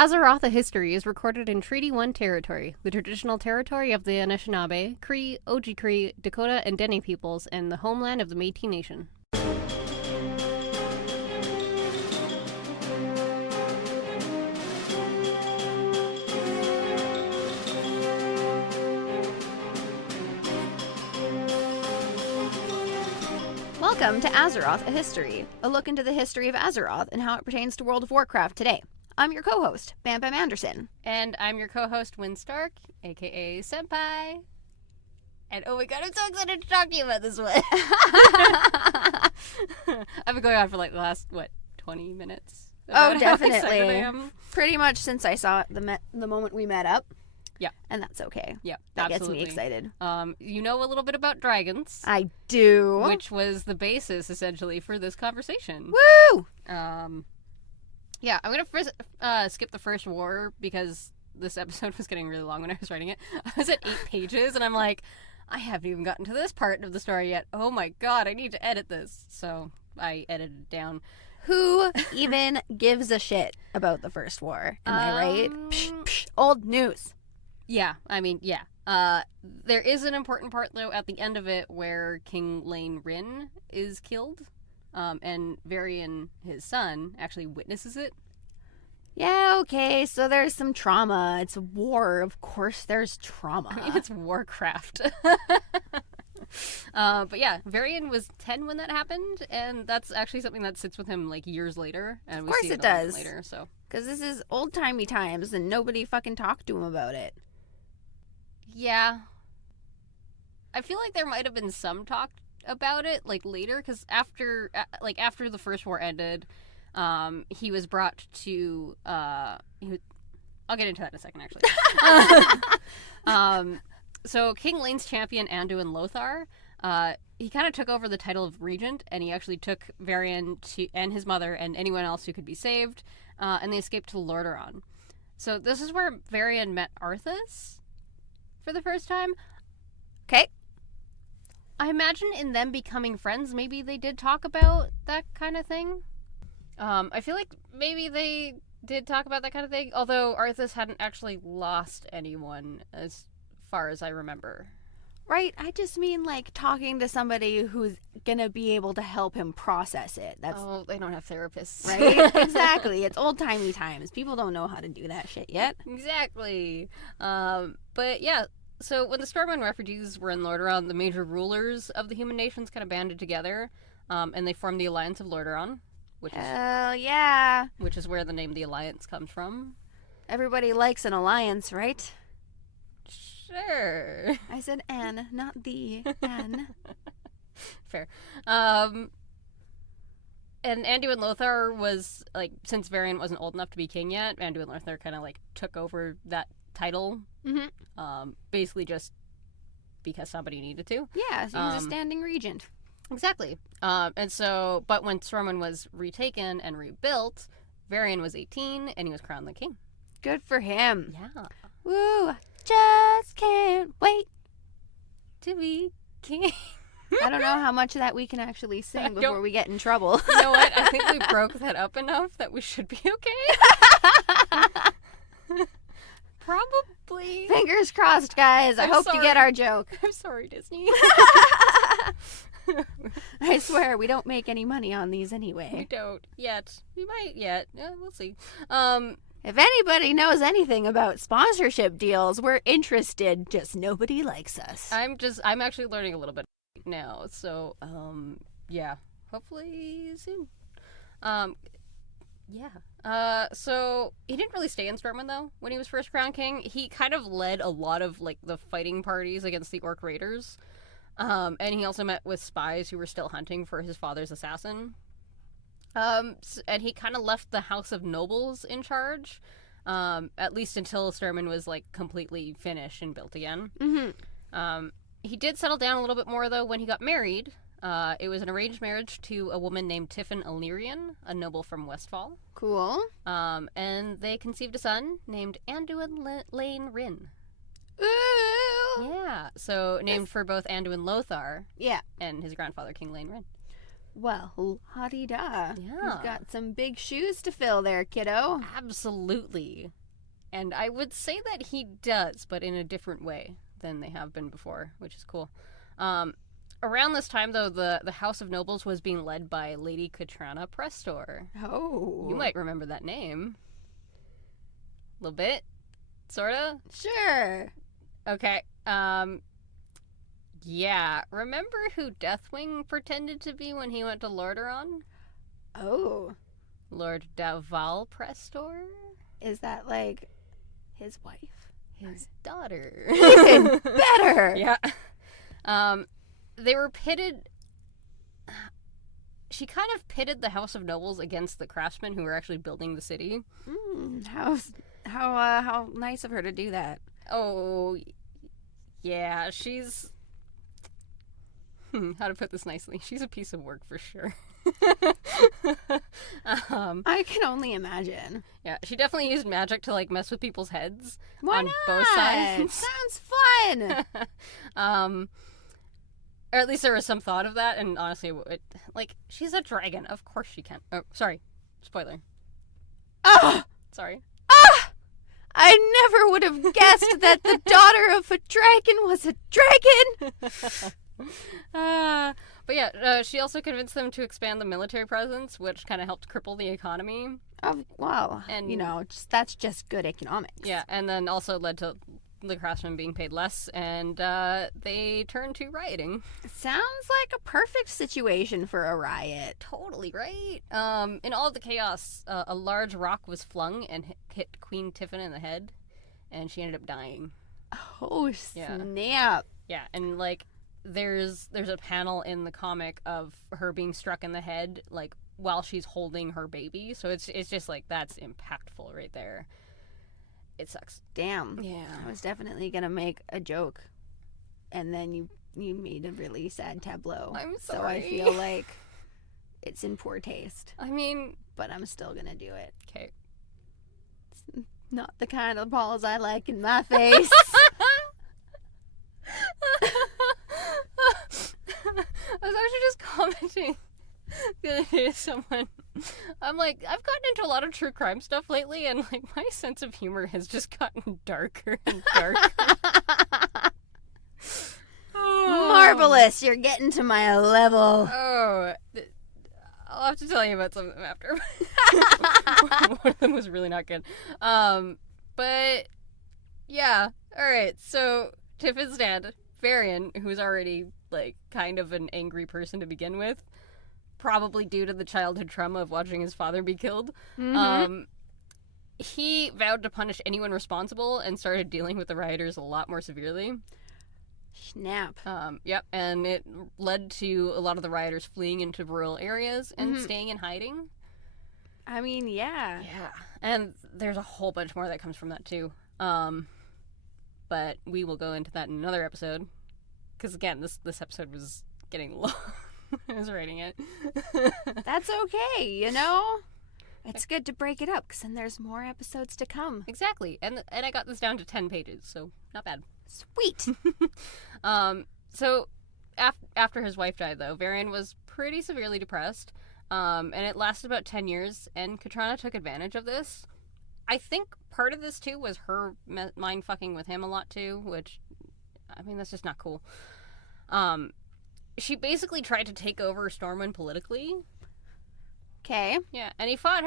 Azeroth: A History is recorded in Treaty 1 territory, the traditional territory of the Anishinaabe, Cree, Oji-Cree, Dakota, and Dene peoples, and the homeland of the Métis Nation. Welcome to Azeroth: A History, a look into the history of Azeroth and how it pertains to World of Warcraft today. I'm your co-host, Bam Bam Anderson. And I'm your co-host, Wrynns, aka Senppai. And oh my god, I'm so excited to talk to you about this one. I've been going on for like the last, 20 minutes? Oh, definitely. Pretty much since I saw it the moment we met up. Yeah. And that's okay. Yeah, that absolutely. Gets me excited. You know a little bit about dragons. I do. Which was the basis, essentially, for this conversation. Woo! Yeah, I'm going to first skip the first war because this episode was getting really long when I was writing it. I was at 8 pages, and I'm like, I haven't even gotten to this part of the story yet. Oh my god, I need to edit this. So I edited it down. Who even gives a shit about the First War? Am I right? Psh, psh, old news. Yeah, I mean, yeah. There is an important part, though, at the end of it where King Wrynns is killed. And Varian, his son, actually witnesses it. Yeah, okay, so there's some trauma. It's a war. Of course there's trauma. I mean, it's Warcraft. But yeah, Varian was 10 when that happened, and that's actually something that sits with him, like, years later. And of we course see it does. Later, so. Because this is old-timey times, and nobody fucking talked to him about it. Yeah. I feel like there might have been some talk about it, like, later, because after the First War ended, he was brought to, I'll get into that in a second, actually. So King Lane's champion, Anduin Lothar, he kind of took over the title of regent, and he actually took Varian and his mother and anyone else who could be saved, and they escaped to Lordaeron. So this is where Varian met Arthas for the first time. Okay. I imagine in them becoming friends, maybe they did talk about that kind of thing. I feel like maybe they did talk about that kind of thing, although Arthas hadn't actually lost anyone as far as I remember. Right, I just mean, like, talking to somebody who's gonna be able to help him process it. Oh, they don't have therapists. Right? Exactly. It's old-timey times. People don't know how to do that shit yet. Exactly. But yeah, so when the Stormwind refugees were in Lordaeron, the major rulers of the human nations kind of banded together, and they formed the Alliance of Lordaeron, which is where the name the Alliance comes from. Everybody likes an alliance, right? Sure. I said an, not the an. Fair. And Anduin Lothar was, like, since Varian wasn't old enough to be king yet, Anduin Lothar kind of, like, took over that title. Mm-hmm. Basically just because somebody needed to. Yeah, so he was a standing regent. Exactly. And so, but when Stormwind was retaken and rebuilt, Varian was 18 and he was crowned the king. Good for him. Yeah. Woo! Just can't wait to be king. I don't know how much of that we can actually sing before we get in trouble. You know what? I think we broke that up enough that we should be okay. Probably. Fingers crossed, guys. I hope you get our joke. I'm sorry, Disney. I swear, we don't make any money on these anyway. We don't yet. We might yet. Yeah, we'll see. If anybody knows anything about sponsorship deals, we're interested. Just nobody likes us. I'm actually learning a little bit now. So, yeah. Hopefully soon. Yeah. So he didn't really stay in Stormwind, though, when he was first crowned king. He kind of led a lot of, like, the fighting parties against the Orc Raiders. And he also met with spies who were still hunting for his father's assassin. And he kind of left the House of Nobles in charge, at least until Stormwind was, like, completely finished and built again. Mm-hmm. He did settle down a little bit more, though, when he got married. It was an arranged marriage to a woman named Tiffin Illyrian, a noble from Westfall. Cool. And they conceived a son named Anduin Wrynns. Ooh! Yeah, so named for both Anduin Lothar and his grandfather, King Wrynns. Well, ha-dee-da. Yeah. You've got some big shoes to fill there, kiddo. Absolutely. And I would say that he does, but in a different way than they have been before, which is cool. Around this time, though, the House of Nobles was being led by Lady Katrana Prestor. Oh. You might remember that name. A little bit? Sorta? Sure. Okay. Yeah. Remember who Deathwing pretended to be when he went to Lordaeron? Oh. Lord Daval Prestor? Is that, like, his wife? His daughter. Even better! Yeah. They were pitted... She kind of pitted the House of Nobles against the craftsmen who were actually building the city. How nice of her to do that. Oh, yeah, she's... how to put this nicely? She's a piece of work for sure. I can only imagine. Yeah, she definitely used magic to, like, mess with people's heads. Why on not? Both sides. Sounds fun! Or at least there was some thought of that, and honestly, she's a dragon. Of course she can. Oh, sorry. Spoiler. Ah! Sorry. Ah! I never would have guessed that the daughter of a dragon was a dragon! But yeah, she also convinced them to expand the military presence, which kind of helped cripple the economy. Oh, well, And- that's just good economics. Yeah, and then also led to the craftsmen being paid less, and they turned to rioting. Sounds like a perfect situation for a riot. Totally right. In all of the chaos, a large rock was flung and hit Queen Tiffin in the head, and she ended up dying. Oh, Yeah. snap. Yeah, and like there's a panel in the comic of her being struck in the head, like while she's holding her baby. So it's just like that's impactful right there. It sucks. Damn. Yeah. I was definitely going to make a joke, and then you made a really sad tableau. I'm So I sorry. feel like it's in poor taste, I mean, but I'm still going to do it. okay. It's not the kind of balls I like in my face. I was actually just commenting the other day to someone. I'm like, I've gotten into a lot of true crime stuff lately, and like my sense of humor has just gotten darker and darker. Marvelous. You're getting to my level. Oh, I'll have to tell you about some of them after. One of them was really not good. But yeah, all right. So Tiffin's dad, Varian, who's already like kind of an angry person to begin with, probably due to the childhood trauma of watching his father be killed. Mm-hmm. He vowed to punish anyone responsible and started dealing with the rioters a lot more severely. Snap. Yep, and it led to a lot of the rioters fleeing into rural areas and Mhm. staying in hiding. I mean, yeah. Yeah, and there's a whole bunch more that comes from that too. But we will go into that in another episode. Because again, this episode was getting long. I was writing it. That's okay, you know? It's good to break it up, because then there's more episodes to come. Exactly, and I got this down to 10 pages, so not bad. Sweet. So after his wife died, though, Varian was pretty severely depressed, and it lasted about 10 years, and Katrana took advantage of this. I think part of this, too, was her mind fucking with him a lot, too, which, I mean, that's just not cool. She basically tried to take over Stormwind politically. Okay. Yeah, and he fought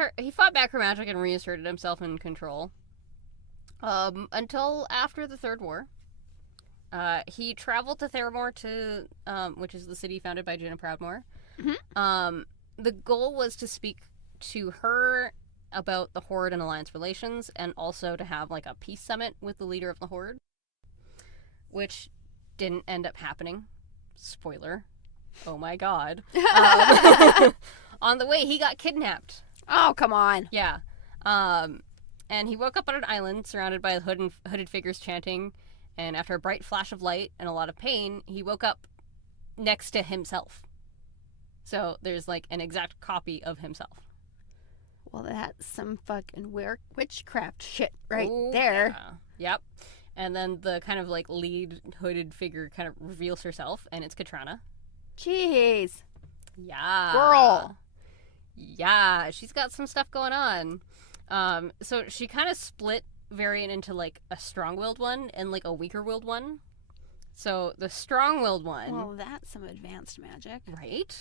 back her magic and reasserted himself in control. Until after the Third War. He traveled to Theramore, which is the city founded by Jaina Proudmoore. Mm-hmm. The goal was to speak to her about the Horde and Alliance relations, and also to have like a peace summit with the leader of the Horde, which didn't end up happening. Spoiler. Oh my god. On the way, he got kidnapped. Oh, come on. Yeah. And he woke up on an island surrounded by hooded figures chanting, and after a bright flash of light and a lot of pain, he woke up next to himself. So there's like an exact copy of himself. Well, that's some fucking witchcraft shit right Oh, there. Yeah. Yep. And then the kind of like lead hooded figure kind of reveals herself, and it's Katrana. Jeez. Yeah. Girl. Yeah, she's got some stuff going on. So she kind of split Varian into like a strong-willed one and like a weaker-willed one. So the strong-willed one, Well, that's some advanced magic. right?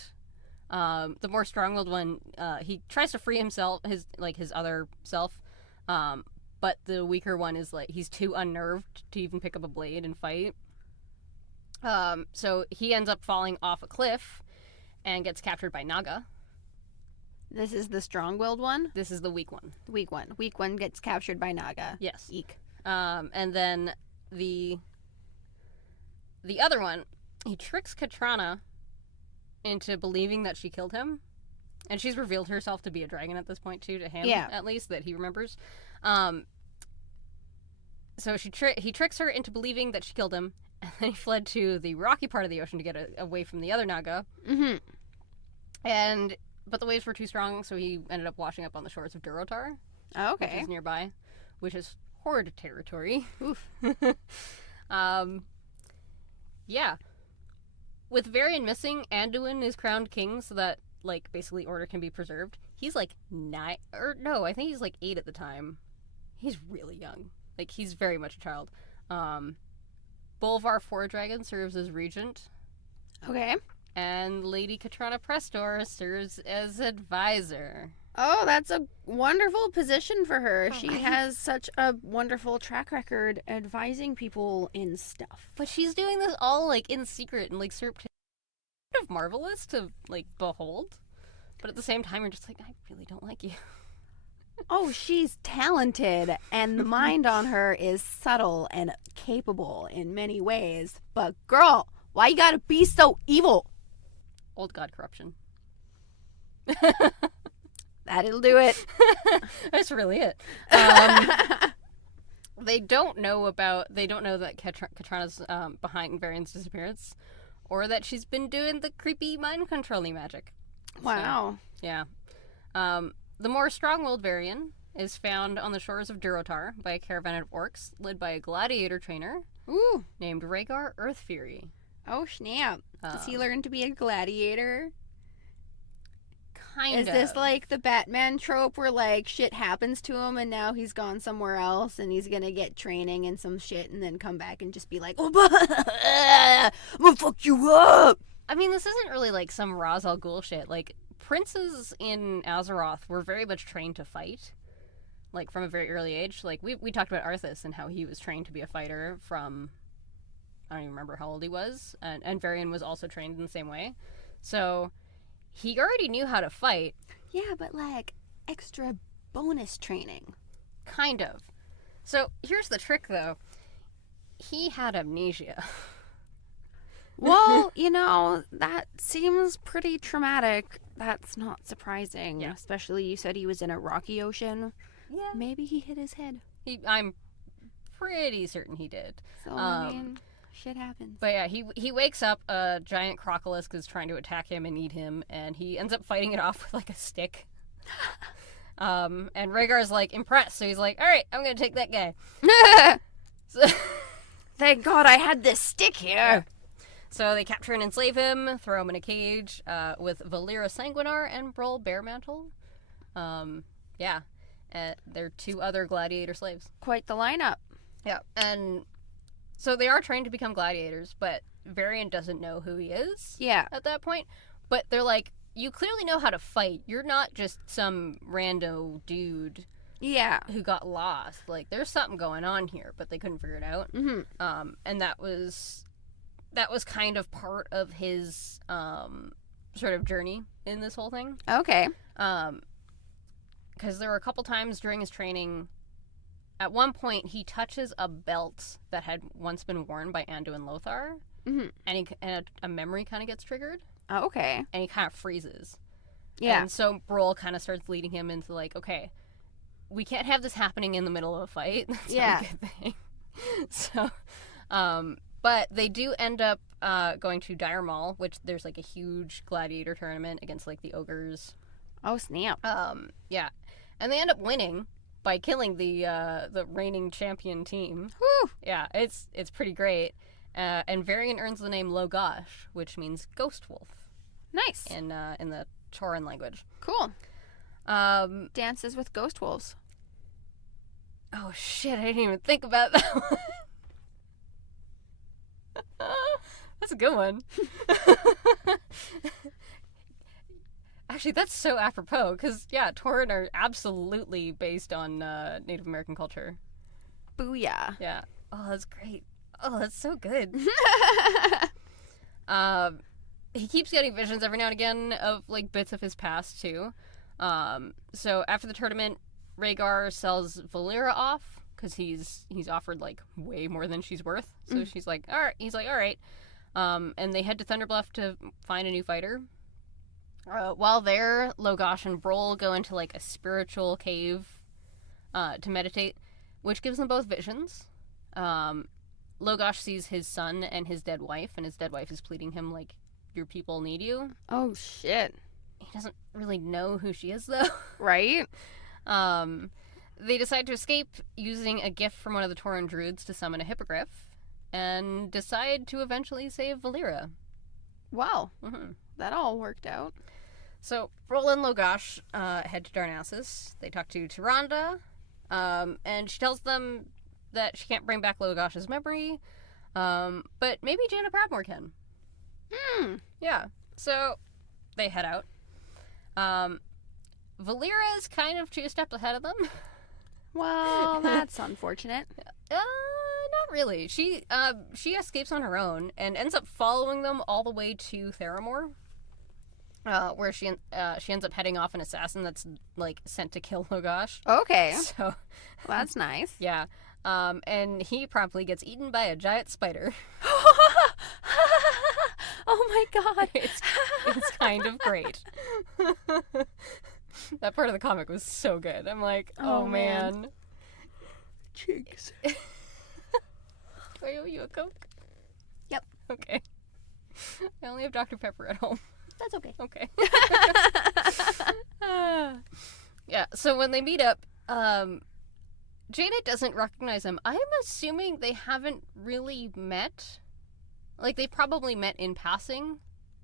The more strong-willed one, he tries to free himself, his other self. But the weaker one is like he's too unnerved to even pick up a blade and fight. So he ends up falling off a cliff and gets captured by Naga. This is the strong-willed one? This is the weak one. Weak one. Weak one gets captured by Naga. Yes. Eek. And then the other one, he tricks Katrana into believing that she killed him. And she's revealed herself to be a dragon at this point, too, to him, at least, that he remembers. So he tricks her into believing that she killed him, and then he fled to the rocky part of the ocean to get away from the other Naga. Mm-hmm. But the waves were too strong, so he ended up washing up on the shores of Durotar, which Okay. is nearby, which is Horde territory. Oof. Yeah. With Varian missing, Anduin is crowned king so that, like, basically order can be preserved. He's like 9, or no, I think he's like 8 at the time. He's really young. Like, he's very much a child. Bolvar Four-Dragon serves as regent, Okay. and Lady Katrana Prestor serves as advisor. Oh, that's a wonderful position for her. She Right. has such a wonderful track record advising people in stuff. But she's doing this all, like, in secret and, like, surreptitious. Kind of marvelous to, like, behold. But at the same time, you're just like, I really don't like you. Oh, she's talented, and the mind on her is subtle and capable in many ways. But girl, why you gotta be so evil? Old god corruption. That'll do it. That's really it. They don't know that Katrana's behind Varian's disappearance, or that she's been doing the creepy mind controlling magic. Wow. So, yeah. The more strong-willed Varian is found on the shores of Durotar by a caravan of orcs led by a gladiator trainer Ooh. named Rhaegar Earthfury. Oh, snap. Does he learn to be a gladiator? Kind Is of. this like the Batman trope where, like, shit happens to him and now he's gone somewhere else and he's gonna get training and some shit and then come back and just be like, I'm gonna fuck you up? I mean, this isn't really like some Ra's al Ghul shit. Like, princes in Azeroth were very much trained to fight, like, from a very early age. Like, we talked about Arthas and how he was trained to be a fighter from, I don't even remember how old he was, and Varian was also trained in the same way. So he already knew how to fight. Yeah, but like extra bonus training. Kind of. So here's the trick, though. He had amnesia. Well, you know, that seems pretty traumatic. That's not surprising. Yeah. Especially you said he was in a rocky ocean. Yeah. Maybe he hit his head. I'm pretty certain he did. So, I mean, shit happens. But yeah, he wakes up, a giant crocolisk is trying to attack him and eat him, and he ends up fighting it off with, like, a stick. And Rhaegar's, like, impressed, so he's like, alright, I'm gonna take that guy. So, Thank God I had this stick here. so they capture and enslave him, throw him in a cage, with Valera Sanguinar and Brol Baremantle. Yeah. They're 2 other gladiator slaves. Quite the lineup. Yeah, and so they are trained to become gladiators, but Varian doesn't know who he is Yeah. at that point. But they're like, you clearly know how to fight. You're not just some rando dude Yeah. who got lost. Like, there's something going on here, but they couldn't figure it out. Mm-hmm. And that was kind of part of his sort of journey in this whole thing. Okay. Because there were a couple times during his training. At one point, he touches a belt that had once been worn by Anduin Lothar, Mm-hmm. and a memory kind of gets triggered, Okay. and he kind of freezes. Yeah. And so Brol kind of starts leading him into, like, okay, we can't have this happening in the middle of a fight. That's Yeah. not a good thing. So, but they do end up going to Dire Maul, which there's, like, a huge gladiator tournament against, like, the ogres. Oh, snap. Yeah. And they end up winning by killing the reigning champion team. Whew. Yeah, it's pretty great. And Varian earns the name Logosh, which means ghost wolf. Nice. in the Tauran language. Cool. Um, Dances with ghost wolves. oh shit, I didn't even think about that one. That's a good one. Actually, that's so apropos, because, yeah, Tauran are absolutely based on Native American culture. Booyah. Yeah. Oh, that's great. Oh, that's so good. He keeps getting visions every now and again of, like, bits of his past, too. So after the tournament, Rhaegar sells Valera off, because he's offered, like, way more than she's worth. So she's like, all right. He's like, all right. And they head to Thunderbluff to find a new fighter. While there, Logash and Brol go into, like, a spiritual cave to meditate, which gives them both visions. Logash sees his son and his dead wife, and his dead wife is pleading him, like, your people need you. Oh, shit. He doesn't really know who she is, though. Right? They decide to escape using a gift from one of the Tauran druids to summon a hippogriff, and decide to eventually save Valera. Wow. Mm-hmm. That all worked out. So, Brol and Logash head to Darnassus. They talk to Tyrande, and she tells them that she can't bring back Logash's memory, but maybe Jaina Proudmoore can. Yeah. So, they head out. Valera's kind of 2 steps ahead of them. Well, that's unfortunate. Not really. She escapes on her own and ends up following them all the way to Theramore, where she ends up heading off an assassin that's, like, sent to kill Logash. Okay. So, Well, that's nice. yeah. And he promptly gets eaten by a giant spider. Oh my god. It's kind of great. That part of the comic was so good. I'm like, oh man. Cheeks. Do I owe you a Coke? Yep. Okay. I only have Dr. Pepper at home. That's okay. Okay. Yeah, so when they meet up, Jaina doesn't recognize him. I'm assuming they haven't really met. Like, they probably met in passing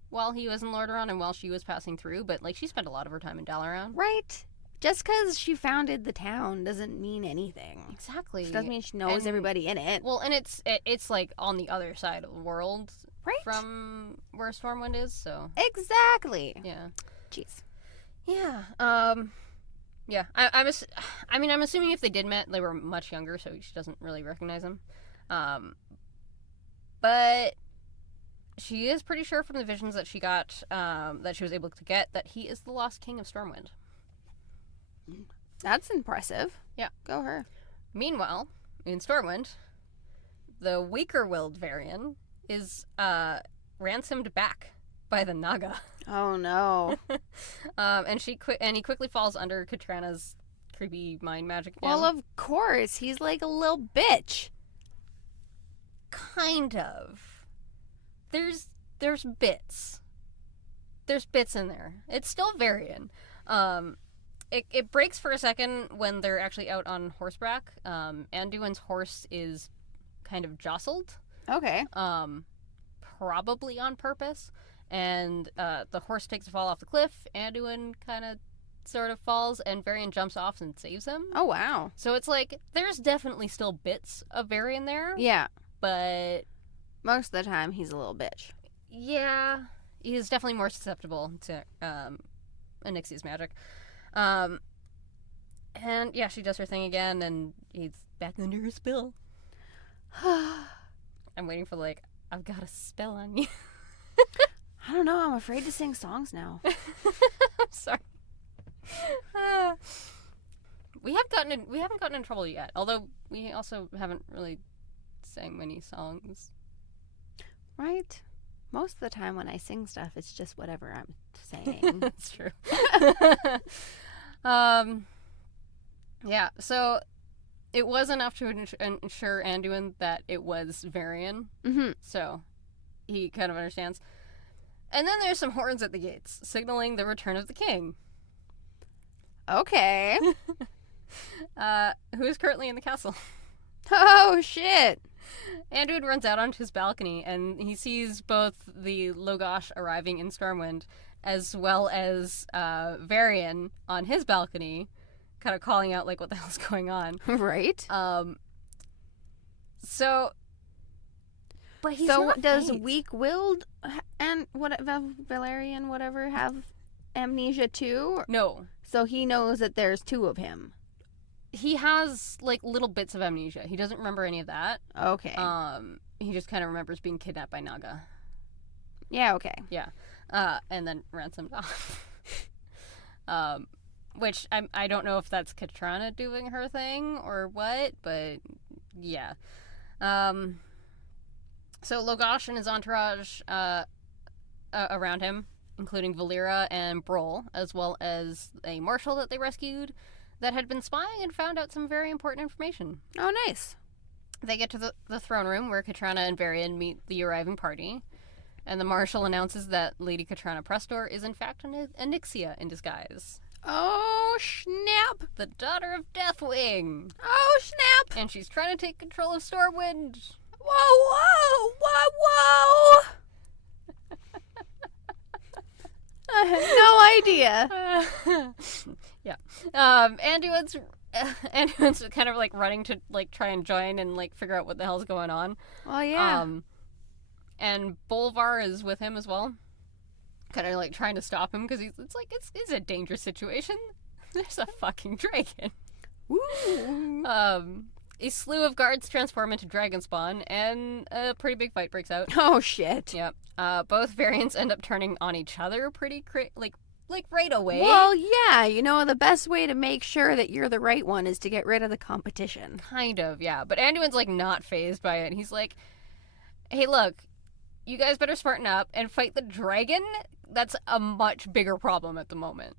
while he was in Lordaeron and while she was passing through, but, like, she spent a lot of her time in Dalaran. Right. Just because she founded the town doesn't mean anything. Exactly. It doesn't mean she knows everybody in it. Well, and it's like on the other side of the world, right? From where Stormwind is. So exactly. Yeah. Jeez. Yeah. Yeah. I'm assuming if they did met, they were much younger, so she doesn't really recognize him. But she is pretty sure from the visions that she got, that she was able to get, that he is the lost king of Stormwind. That's impressive. Yeah. Go her. Meanwhile, in Stormwind, the weaker-willed Varian is ransomed back by the Naga. Oh no. And he quickly falls under Katrana's creepy mind magic again. Well, of course. He's like a little bitch. Kind of. There's bits. There's bits in there. It's still Varian. It breaks for a second when they're actually out on horseback. Anduin's horse is kind of jostled. Okay. Probably on purpose. And the horse takes a fall off the cliff. Anduin kind of sort of falls, and Varian jumps off and saves him. Oh, wow. So it's like, there's definitely still bits of Varian there. Yeah. But most of the time, he's a little bitch. Yeah. He's definitely more susceptible to Anixia's magic. And yeah, she does her thing again, and he's back under her spell. I'm waiting for, like, I've got a spell on you. I don't know. I'm afraid to sing songs now. I'm sorry. We haven't gotten in trouble yet. Although we also haven't really sang many songs. Right. Most of the time when I sing stuff, it's just whatever I'm saying. That's true. Yeah, so it was enough to ensure Anduin that it was Varian. Mm-hmm. So he kind of understands. And then there's some horns at the gates, signaling the return of the king. Okay. Who is currently in the castle. Oh, shit. Anduin runs out onto his balcony, and he sees both the Logosh arriving in Stormwind, as well as Varian on his balcony, kind of calling out, like, what the hell's going on. Right. So... But he's so not does phased. weak-willed and Valerian whatever have amnesia too? No. So he knows that there's two of him. He has, like, little bits of amnesia. He doesn't remember any of that. Okay. He just kind of remembers being kidnapped by Naga. Yeah, okay. Yeah. And then ransomed off. Which I don't know if that's Katrana doing her thing or what, but yeah. So Logosh and his entourage around him, including Valera and Brol, as well as a marshal that they rescued that had been spying and found out some very important information. Oh, nice. They get to the throne room where Katrana and Varian meet the arriving party, and the marshal announces that Lady Katrana Prestor is in fact an Onyxia in disguise. Oh, snap. The daughter of Deathwing! Oh, snap. And she's trying to take control of Stormwind! Whoa, whoa, whoa, whoa! I had no idea. Yeah. Anduin's kind of like running to like try and join and like figure out what the hell's going on. Well, yeah. And Bolvar is with him as well, kind of like trying to stop him because it's a dangerous situation. There's a fucking dragon. Woo. A slew of guards transform into dragon spawn, and a pretty big fight breaks out. Oh, shit. Yep. Both variants end up turning on each other pretty like right away. Well, yeah, you know, the best way to make sure that you're the right one is to get rid of the competition. Kind of, yeah. But Anduin's like not phased by it. He's like, hey, look, you guys better smarten up and fight the dragon. That's a much bigger problem at the moment.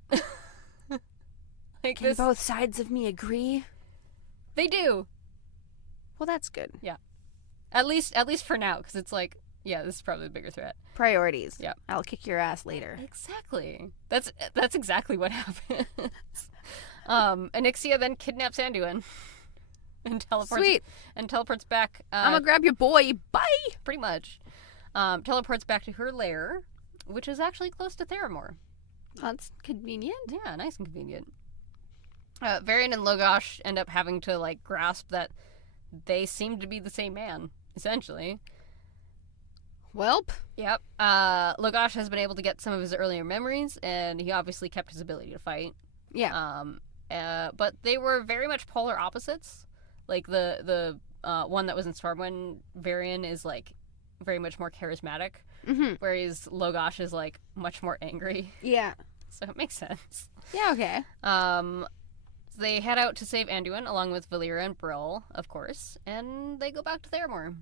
Can both sides of me agree? They do. Well, that's good. Yeah. At least for now, because it's like, yeah, this is probably the bigger threat. Priorities. Yeah. I'll kick your ass later. Exactly. That's exactly what happens. Onyxia then kidnaps Anduin and teleports back. I'm gonna grab your boy. Bye. Pretty much. Teleports back to her lair, which is actually close to Theramore. That's convenient. Yeah, nice and convenient. Varian and Logosh end up having to like grasp that they seem to be the same man, essentially. Welp. Yep. Logosh has been able to get some of his earlier memories, and he obviously kept his ability to fight. Yeah. But they were very much polar opposites. Like the one that was in Stormwind, Varian is like very much more charismatic, whereas Logosh is like much more angry. Yeah. So it makes sense. Yeah. Okay. They head out to save Anduin along with Valera and Brill, of course, and they go back to Theramore.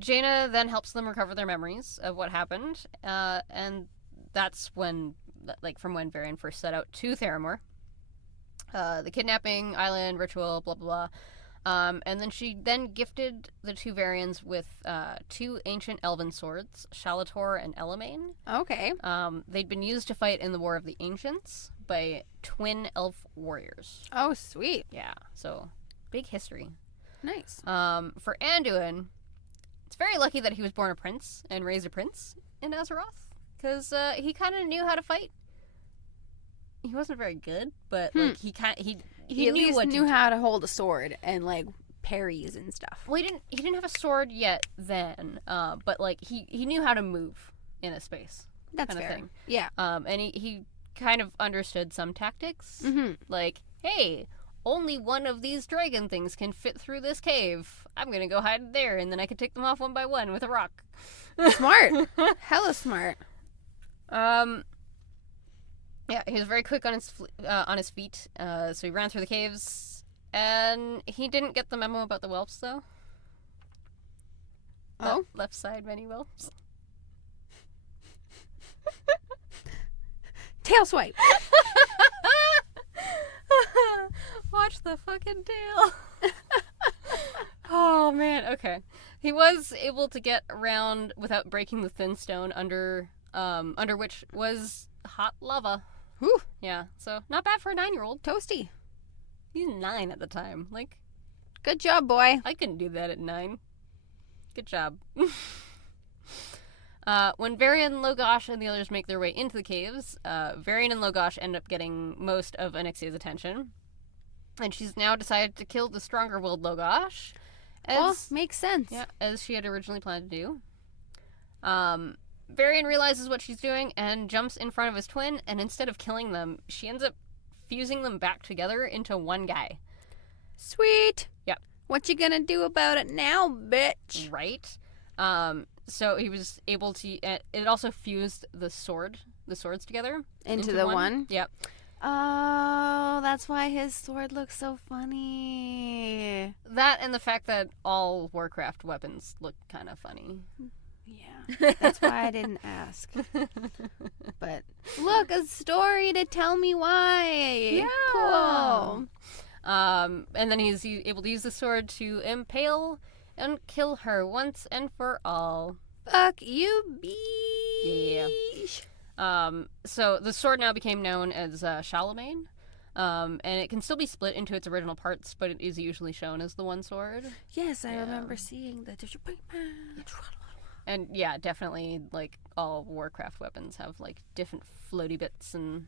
Jaina then helps them recover their memories of what happened, and that's when, like, from when Varian first set out to Theramore. The kidnapping, island, ritual, blah, blah, blah. And then she then gifted the two Varians with two ancient elven swords, Shalator and Elamain. Okay. They'd been used to fight in the War of the Ancients by twin elf warriors. Oh, sweet. Yeah, so big history. Nice. For Anduin, it's very lucky that he was born a prince and raised a prince in Azeroth, because he kind of knew how to fight. He wasn't very good, but like he He at knew least what knew to how to hold a sword and like parries and stuff. Well, he didn't have a sword yet then, but like he knew how to move in a space. That's kind fair. of thing. Yeah. And he kind of understood some tactics. Mm-hmm. Like, hey, only one of these dragon things can fit through this cave. I'm gonna go hide there, and then I can take them off one by one with a rock. Smart. Hella smart. Yeah, he was very quick on his feet. So he ran through the caves, and he didn't get the memo about the whelps, though. Oh, left side many whelps. tail swipe. Watch the fucking tail. Oh man, okay. He was able to get around without breaking the thin stone under which was hot lava. Whew. Yeah, so not bad for a 9-year-old. Toasty. He's 9 at the time. Like, Good job, boy. I couldn't do that at 9. Good job. When Varian, Logosh, and the others make their way into the caves, Varian and Logosh end up getting most of Anixia's attention. And she's now decided to kill the stronger-willed Logosh. Makes sense. Yeah, as she had originally planned to do. Varian realizes what she's doing and jumps in front of his twin, and instead of killing them, she ends up fusing them back together into one guy. Sweet. Yep. What you gonna do about it now, bitch? Right. So he was able to. It also fused the swords together Into the one? Yep. Oh, that's why his sword looks so funny. That and the fact that all Warcraft weapons look kind of funny. Yeah, that's why I didn't ask. But look, a story to tell me why. Yeah. Cool. And then he's able to use the sword to impale and kill her once and for all. Fuck you, bitch. Yeah. So the sword now became known as Charlemagne. And it can still be split into its original parts, but it is usually shown as the one sword. Yes, I remember seeing that. And yeah, definitely, like, all Warcraft weapons have, like, different floaty bits and...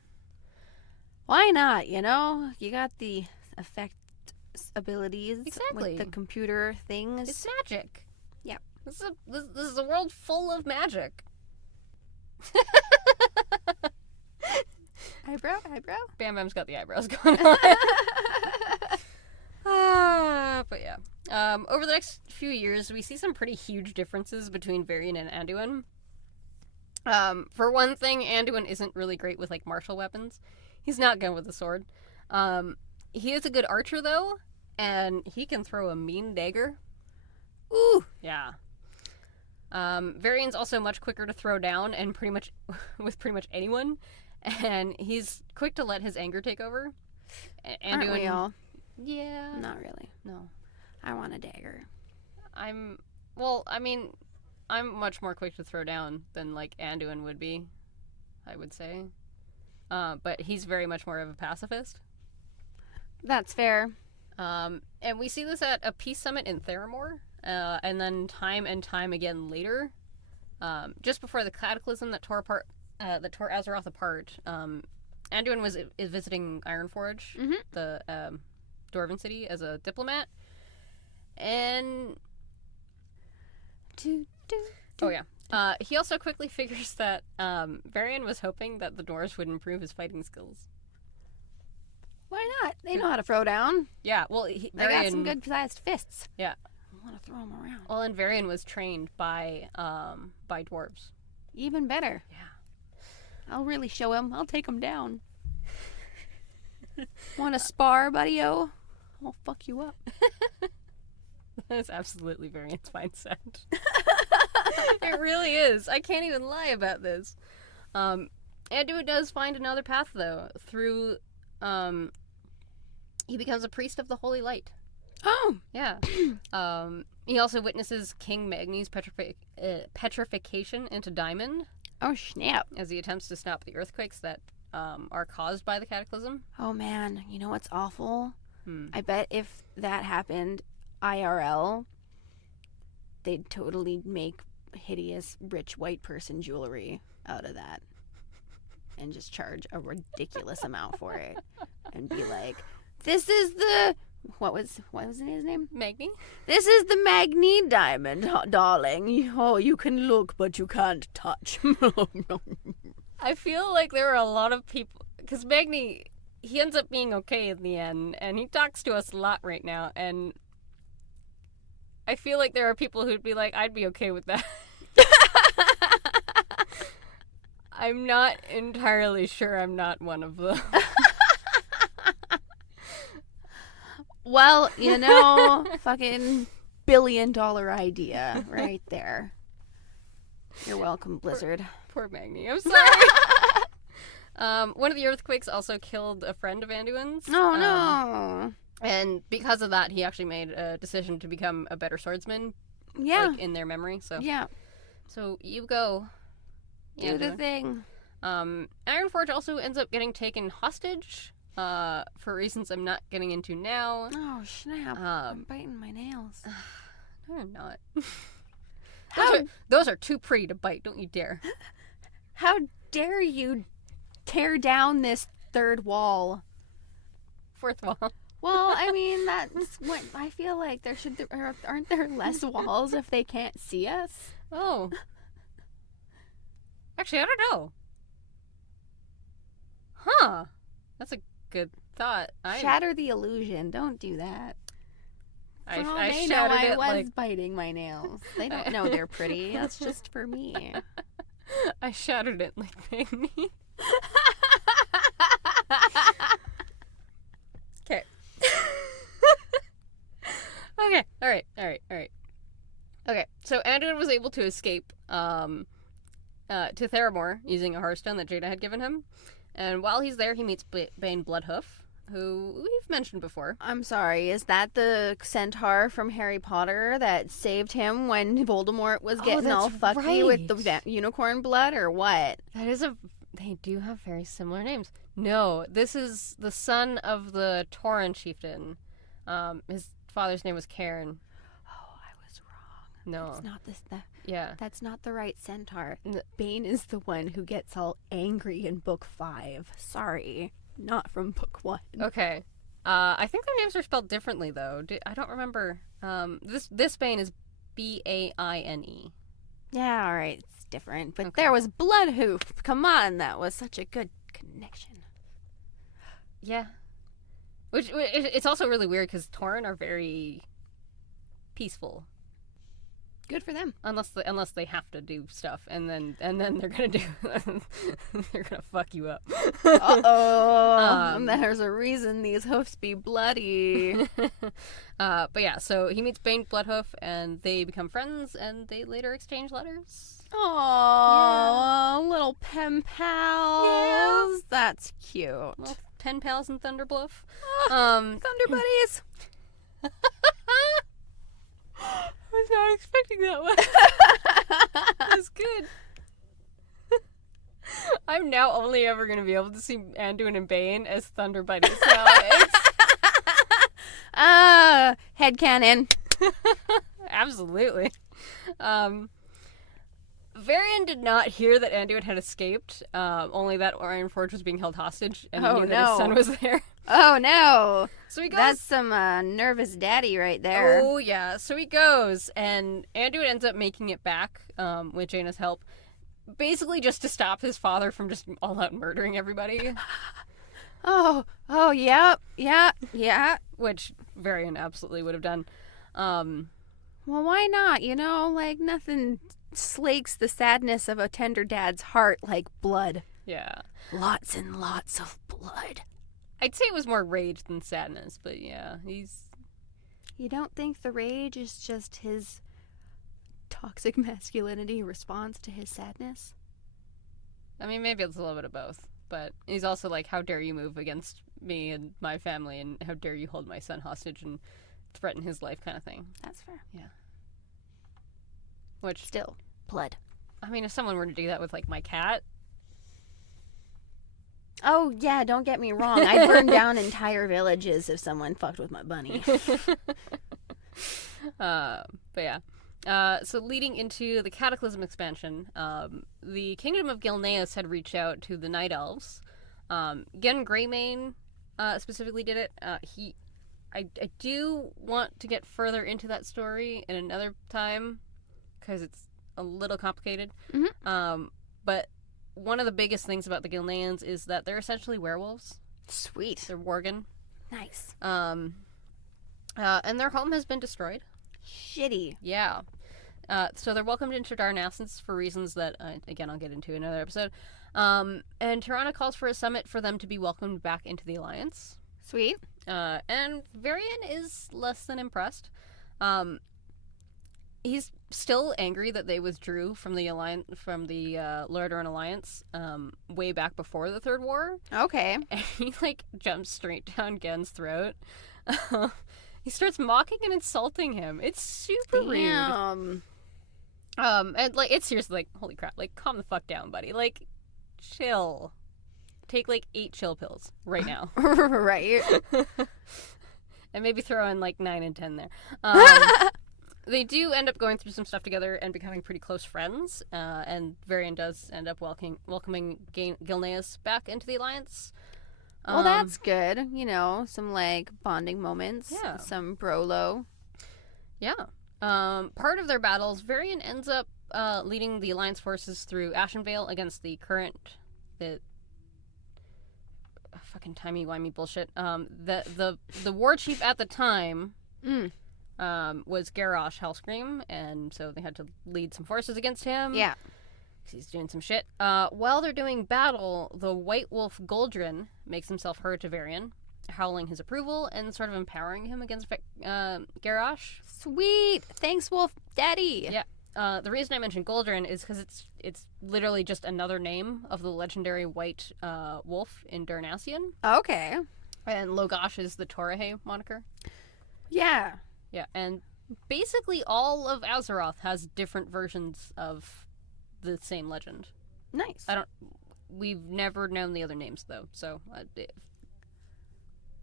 Why not, you know? You got the effect abilities Exactly. with the computer things. It's magic. Yep. This is a world full of magic. Eyebrow? Bam Bam's got the eyebrows going on. But yeah. Over the next few years, we see some pretty huge differences between Varian and Anduin. For one thing, Anduin isn't really great with, like, martial weapons. He's not good with a sword. He is a good archer, though, and he can throw a mean dagger. Ooh! Yeah. Varian's also much quicker to throw down and with pretty much anyone, and he's quick to let his anger take over. Aren't we all? Yeah. Not really. No. I want a dagger. I'm much more quick to throw down than, like, Anduin would be, I would say. But he's very much more of a pacifist. That's fair. And we see this at a peace summit in Theramore, and then time and time again later. Just before the cataclysm that tore Azeroth apart, Anduin is visiting Ironforge, the Dwarven city, as a diplomat. And he also quickly figures that Varian was hoping that the dwarves would improve his fighting skills. Why not? They know how to throw down. Yeah, well, They got some good sized fists. Yeah. I want to throw them around. Well, and Varian was trained by dwarves. Even better. Yeah. I'll really show him. I'll take him down. Want to spar, buddy-o? I'll fuck you up. That is absolutely Varian's mindset. It really is. I can't even lie about this. Anduin does find another path, though. Through, he becomes a priest of the Holy Light. Oh! Yeah. He also witnesses King Magni's petrification into diamond. Oh, snap. As he attempts to stop the earthquakes that are caused by the cataclysm. Oh, man. You know what's awful? I bet if that happened IRL, they'd totally make hideous rich white person jewelry out of that and just charge a ridiculous amount for it and be like, this is the what was his name? Magni? This is the Magni diamond, darling. Oh, you can look but you can't touch. I feel like there are a lot of people, because Magni, he ends up being okay in the end, and he talks to us a lot right now, and I feel like there are people who'd be like, I'd be okay with that. I'm not entirely sure I'm not one of them. Well, you know, fucking $1 billion idea right there. You're welcome, Blizzard. Poor Magni. I'm sorry. One of the earthquakes also killed a friend of Anduin's. Oh, no. And because of that, he actually made a decision to become a better swordsman. Yeah. Like, in their memory. So yeah. So you go. Do the thing. Ironforge also ends up getting taken hostage for reasons I'm not getting into now. Oh, snap. I'm biting my nails. No, I'm not. How, Those are too pretty to bite. Don't you dare. how dare you tear down this third wall? Fourth wall. Well, I mean, that's what I feel like. Aren't there less walls if they can't see us? Oh. Actually, I don't know. Huh. That's a good thought. Shatter the illusion. Don't do that. I they know shattered I it was like... biting my nails. They don't know they're pretty. That's just for me. I shattered it like Pygmy. Okay. Okay. All right. Okay. So Anduin was able to escape to Theramore using a hearthstone that Jaina had given him. And while he's there, he meets Bane Bloodhoof, who we've mentioned before. I'm sorry, is that the centaur from Harry Potter that saved him when Voldemort was getting all fucky with the unicorn blood, or what? They do have very similar names. No, this is the son of the Tauren chieftain. His father's name was Cairn. Oh, I was wrong. No. It's not this. Yeah. That's not the right centaur. Bane is the one who gets all angry in book 5. Sorry, not from book 1. Okay. I think their names are spelled differently, though. I don't remember. This Bane is Bane. Yeah, all right, it's different. But Okay. there was Bloodhoof. Come on, that was such a good connection. Yeah. Which it's also really weird because Tauren are very peaceful. Good for them. Unless they have to do stuff, and then they're gonna they're gonna fuck you up. Uh-oh. There's a reason these hoofs be bloody. But yeah, so he meets Bane Bloodhoof, and they become friends, and they later exchange letters. Aww, little pen pals. Yeah. That's cute. Well, pen pals in Thunderbluff. Thunder buddies. I was not expecting that one. That was good. I'm now only ever going to be able to see Anduin and Bane as Thunder Buddies now. Headcanon. Absolutely. Varian did not hear that Anduin had escaped, only that Ironforge was being held hostage, and he knew that his son was there. Oh, no. So he goes... That's some nervous daddy right there. Oh, yeah. So he goes, and Anduin ends up making it back with Jaina's help, basically just to stop his father from just all-out murdering everybody. Oh, yeah. Which Varian absolutely would have done. Well, why not? You know, like, nothing slakes the sadness of a tender dad's heart like blood. Yeah. Lots and lots of blood. I'd say it was more rage than sadness, but yeah, he's... You don't think the rage is just his toxic masculinity response to his sadness? I mean, maybe it's a little bit of both, but he's also like, how dare you move against me and my family, and how dare you hold my son hostage and threaten his life kind of thing. That's fair. Yeah. Which... Still, blood. I mean, if someone were to do that with, like, my cat... Oh, yeah, don't get me wrong. I'd burn down entire villages if someone fucked with my bunny. But yeah. So leading into the Cataclysm expansion, the Kingdom of Gilneas had reached out to the Night Elves. Again, Greymane specifically did it. I do want to get further into that story in another time, because it's a little complicated. Mm-hmm. But one of the biggest things about the Gilneans is that they're essentially werewolves. Sweet. They're Worgen. Nice. And their home has been destroyed. Shitty. Yeah. So they're welcomed into Darnassus for reasons that, again, I'll get into in another episode. And Tirana calls for a summit for them to be welcomed back into the Alliance. Sweet. And Varian is less than impressed. He's still angry that they withdrew from the Lordaeron Alliance way back before the Third War. Okay. And he, like, jumps straight down Gen's throat. He starts mocking and insulting him. It's super rude. And, like, it's seriously like, holy crap, like, calm the fuck down, buddy. Like, chill. take like 8 chill pills right now. Right. And maybe throw in like 9 and 10 there. They do end up going through some stuff together and becoming pretty close friends. And Varian does end up welcoming Gilneas back into the alliance. Well, that's good. You know, some like bonding moments. Yeah. Some brolo. Yeah. Part of their battles, Varian ends up leading the alliance forces through Ashenvale against the fucking timey-wimey bullshit. The war chief at the time was Garrosh Hellscream, and so they had to lead some forces against him. Yeah. He's doing some shit. While they're doing battle, the White Wolf Goldrin makes himself heard to Varian, howling his approval and sort of empowering him against Garrosh. Sweet. Thanks, Wolf Daddy. Yeah. The reason I mentioned Goldrin is because it's literally just another name of the legendary White Wolf in Darnassian. Okay. And Logash is the Torahe moniker. Yeah. Yeah, and basically all of Azeroth has different versions of the same legend. Nice. We've never known the other names, though, so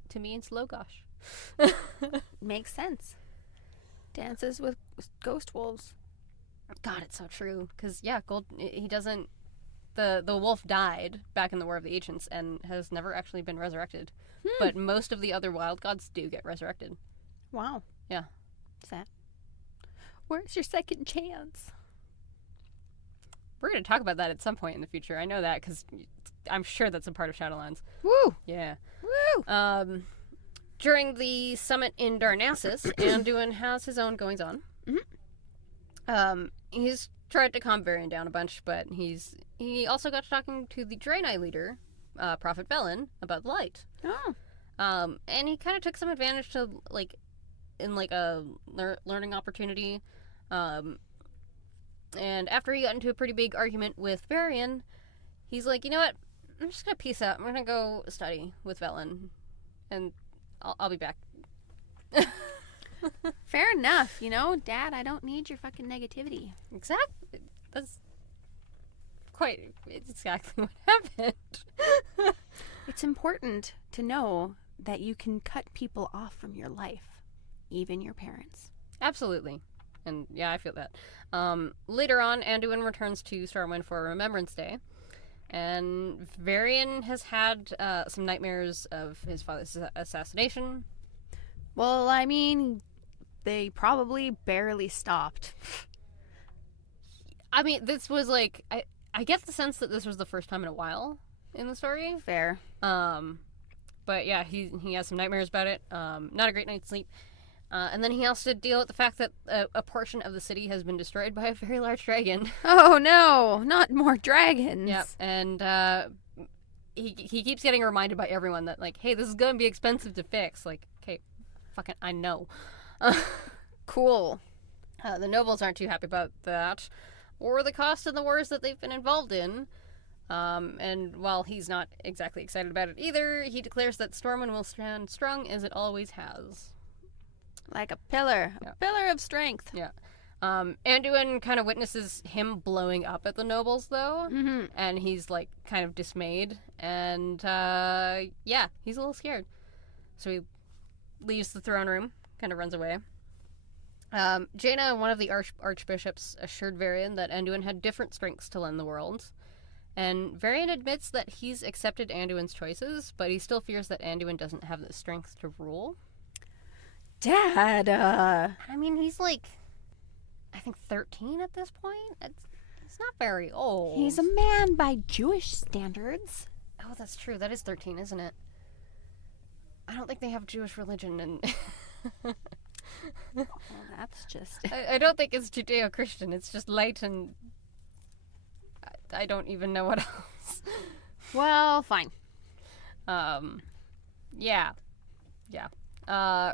to me it's Logash. Makes sense. Dances with ghost wolves. God, it's so true. Because, yeah, he doesn't... The wolf died back in the War of the Ancients and has never actually been resurrected. But most of the other wild gods do get resurrected. Wow. Yeah. Sad. Where's your second chance? We're going to talk about that at some point in the future. I know that because I'm sure that's a part of Shadowlands. Woo! Yeah. Woo! During the summit in Darnassus, Anduin has his own goings-on. Mm-hmm. He's tried to calm Varian down a bunch, but he also got to talking to the Draenei leader, Prophet Velen, about the light. Oh. And he kind of took some advantage to, like, in, like, a learning opportunity. And after he got into a pretty big argument with Varian, he's like, you know what? I'm just gonna peace out. I'm gonna go study with Velen, and I'll be back. Fair enough. You know, Dad, I don't need your fucking negativity. Exactly. That's it's exactly what happened. It's important to know that you can cut people off from your life, even your parents. Absolutely. And yeah, I feel that. Later on, Anduin returns to Stormwind for Remembrance Day. And Varian has had some nightmares of his father's assassination. Well, I mean, they probably barely stopped. I mean, this was like... I get the sense that this was the first time in a while in the story. Fair. But yeah, he has some nightmares about it. Not a great night's sleep. And then he has to deal with the fact that a portion of the city has been destroyed by a very large dragon. Oh no, not more dragons. Yeah, and he keeps getting reminded by everyone that, like, hey, this is going to be expensive to fix. Like, okay, fucking, I know. Cool. The nobles aren't too happy about that, or the cost of the wars that they've been involved in. And while he's not exactly excited about it either, he declares that Stormwind will stand strong as it always has. Like a pillar. Yeah. A pillar of strength. Yeah. Anduin kind of witnesses him blowing up at the nobles, though. Mm-hmm. And he's, like, kind of dismayed. And, yeah, he's a little scared. So he leaves the throne room, kind of runs away. Jaina, one of the archbishops, assured Varian that Anduin had different strengths to lend the world. And Varian admits that he's accepted Anduin's choices, but he still fears that Anduin doesn't have the strength to rule. Dad, I mean, he's like, I think 13 at this point? It's not very old. He's a man by Jewish standards. Oh, that's true. That is 13, isn't it? I don't think they have Jewish religion, and... Well, that's just... I don't think it's Judeo-Christian. It's just light and... I don't even know what else. Well, fine. Yeah.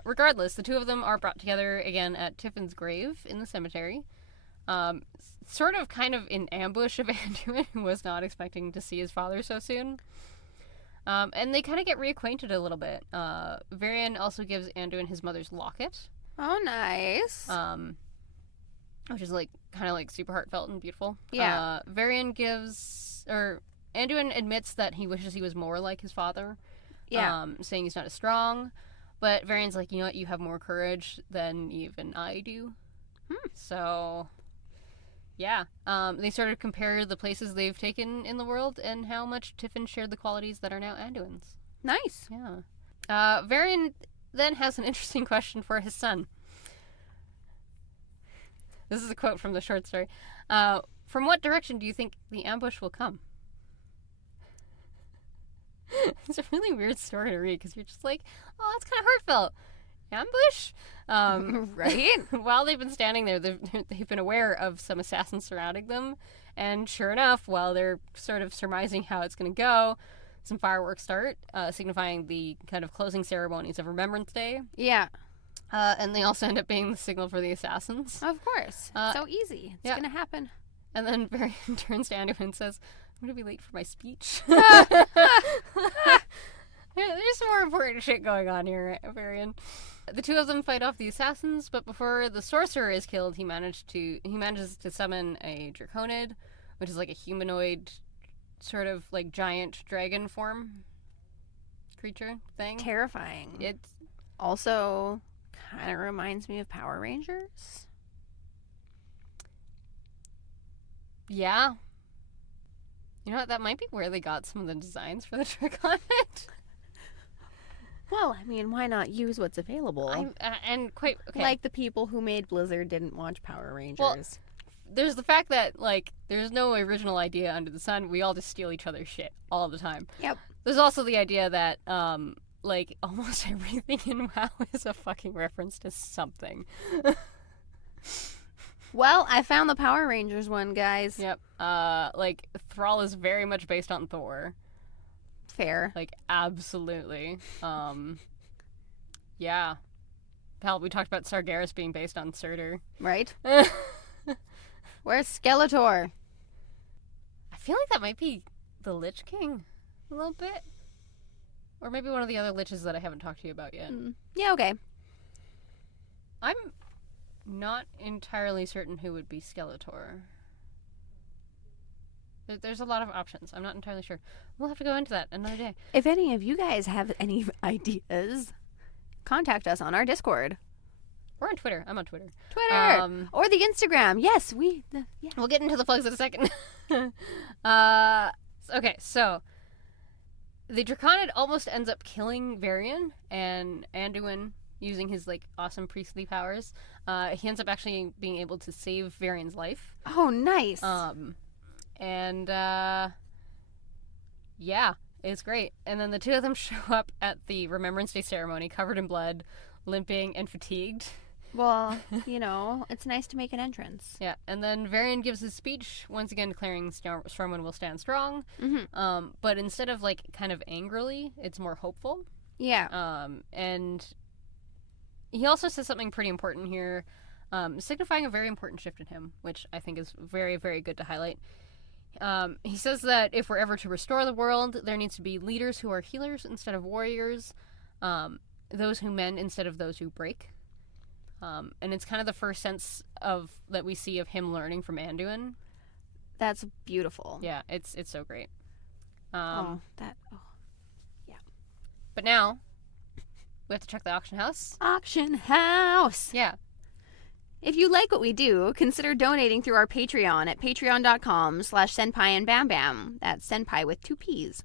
Regardless, the two of them are brought together again at Tiffin's grave in the cemetery. Sort of kind of in ambush of Anduin, who was not expecting to see his father so soon. And they kind of get reacquainted a little bit. Varian also gives Anduin his mother's locket. Oh, nice. Which is like kind of like super heartfelt and beautiful. Yeah. Varian gives, or Anduin admits that he wishes he was more like his father. Yeah. Saying he's not as strong. But Varian's like, you know what, you have more courage than even I do. So, yeah. They sort of compare the places they've taken in the world and how much Tiffin shared the qualities that are now Anduin's. Nice. Yeah. Varian then has an interesting question for his son. This is a quote from the short story. From what direction do you think the ambush will come? It's a really weird story to read because you're just like, oh, that's kind of heartfelt. Ambush? Right? While they've been standing there, they've been aware of some assassins surrounding them. And sure enough, while they're sort of surmising how it's going to go, some fireworks start, signifying the kind of closing ceremonies of Remembrance Day. Yeah. And they also end up being the signal for the assassins. Of course. So easy. It's going to happen. And then Varian turns to Anduin and says, I'm going to be late for my speech. There's some more important shit going on here, Varian. The two of them fight off the assassins, but before the sorcerer is killed, he manages to summon a Draconid, which is like a humanoid, sort of like giant dragon form creature thing. Terrifying. It also kind of reminds me of Power Rangers. Yeah. You know what? That might be where they got some of the designs for the Draconid. Well, I mean, why not use what's available? Okay. Like the people who made Blizzard didn't watch Power Rangers. Well, there's the fact that, like, there's no original idea under the sun. We all just steal each other's shit all the time. Yep. There's also the idea that, like, almost everything in WoW is a fucking reference to something. Well, I found the Power Rangers one, guys. Yep. Like, Thrall is very much based on Thor. Fair. Like, absolutely. Yeah. Hell, we talked about Sargeras being based on Surtur. Right? Where's Skeletor? I feel like that might be the Lich King a little bit. Or maybe one of the other liches that I haven't talked to you about yet. Yeah, okay. I'm not entirely certain who would be Skeletor. There's a lot of options. I'm not entirely sure. We'll have to go into that another day. If any of you guys have any ideas, contact us on our Discord. Or on Twitter. I'm on Twitter. Or the Instagram. Yes, yeah. We'll get into the plugs in a second. Okay, so the Draconid almost ends up killing Varian, and Anduin, using his like awesome priestly powers, he ends up actually being able to save Varian's life. Oh, nice. And yeah, it's great. And then the two of them show up at the Remembrance Day ceremony, covered in blood, limping, and fatigued. Well, you know, it's nice to make an entrance. Yeah, and then Varian gives his speech, once again declaring Stormwind will stand strong. Mm-hmm. But instead of like kind of angrily, it's more hopeful. Yeah. And he also says something pretty important here, signifying a very important shift in him, which I think is very, very good to highlight. He says that if we're ever to restore the world, there needs to be leaders who are healers instead of warriors, those who mend instead of those who break. And it's kind of the first sense of that we see of him learning from Anduin. That's beautiful. Yeah, it's so great. Yeah. But now we have to check the auction house. Auction house. Yeah. If you like what we do, consider donating through our Patreon at patreon.com/Senppai and Bam Bam. That's Senppai with 2 P's.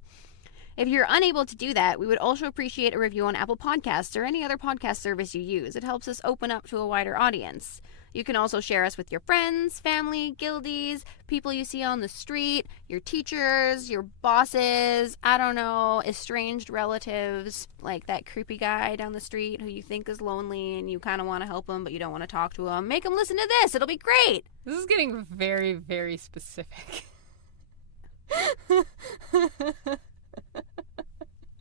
If you're unable to do that, we would also appreciate a review on Apple Podcasts or any other podcast service you use. It helps us open up to a wider audience. You can also share us with your friends, family, guildies, people you see on the street, your teachers, your bosses, I don't know, estranged relatives, like that creepy guy down the street who you think is lonely and you kind of want to help him but you don't want to talk to him. Make him listen to this. It'll be great. This is getting very, very specific.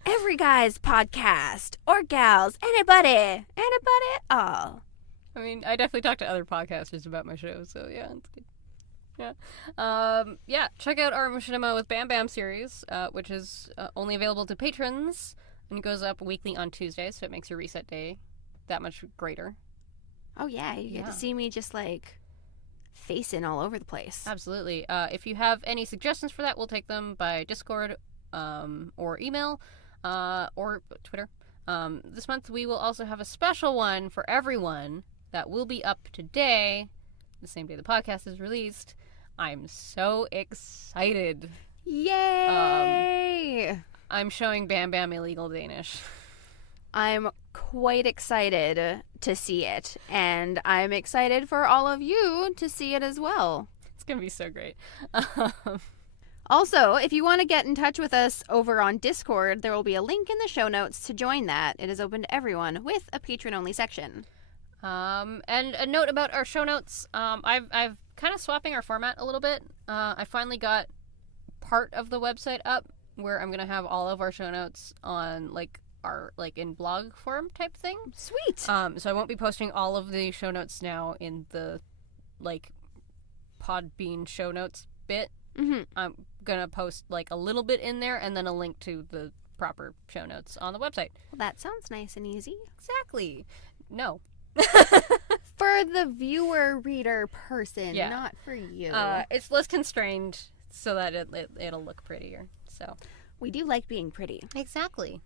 Every guy's podcast or gals, anybody at all. I mean, I definitely talk to other podcasters about my show, so yeah, it's good. Yeah. Check out our Machinima with Bam Bam series, which is only available to patrons, and it goes up weekly on Tuesdays, so it makes your reset day that much greater. Oh yeah, you get to see me just like facing all over the place. Absolutely. If you have any suggestions for that, we'll take them by Discord or email or Twitter. This month we will also have a special one for everyone that will be up today, the same day the podcast is released. I'm so excited. Yay! I'm showing Bam Bam Illegal Danish. I'm quite excited to see it, and I'm excited for all of you to see it as well. It's going to be so great. Also, if you want to get in touch with us over on Discord, there will be a link in the show notes to join that. It is open to everyone with a patron-only section. And a note about our show notes. I've kind of swapping our format a little bit. I finally got part of the website up where I'm going to have all of our show notes on our in blog form type thing. Sweet. So I won't be posting all of the show notes now in the Podbean show notes bit. Mm-hmm. I'm gonna post a little bit in there and then a link to the proper show notes on the website. Well, that sounds nice and easy. Exactly. No. For the viewer, reader, person, Yeah. not for you. It's less constrained so that it'll look prettier. So We do like being pretty. exactly.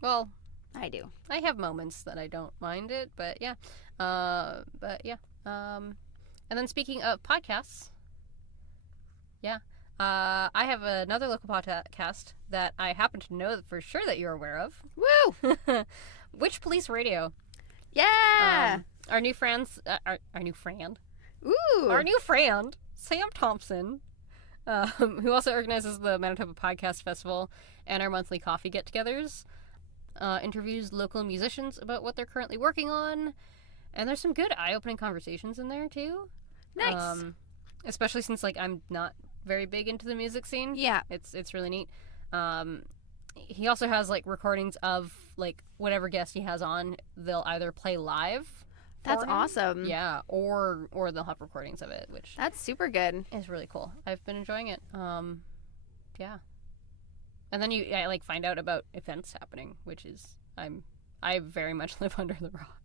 Well, I do. I have moments that I don't mind it, but yeah. And then speaking of podcasts, I have another local podcast that I happen to know for sure that you're aware of. Woo! Witch Police Radio. Yeah! Our new friends, our new friend, Ooh! our new friend, Sam Thompson, who also organizes the Manitoba Podcast Festival and our monthly coffee get-togethers, interviews local musicians about what they're currently working on, and there's some good eye-opening conversations in there too. Nice. Especially since I'm not very big into the music scene. Yeah. It's really neat. He also has recordings of whatever guest he has on. They'll either play live. That's for him, awesome. Yeah, or they'll have recordings of it, which That's super good. is really cool. I've been enjoying it. Yeah. And then you find out about events happening, which is I very much live under the rock.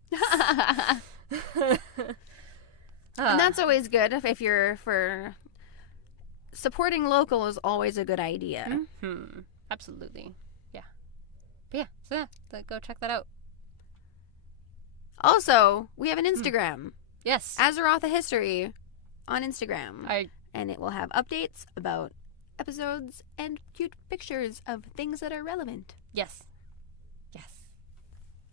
And that's always good if you're for supporting local is always a good idea. Mm-hmm. Absolutely. Yeah. But yeah, so go check that out. Also, we have an Instagram. Yes. Azeroth History on Instagram. And it will have updates about episodes and cute pictures of things that are relevant. Yes.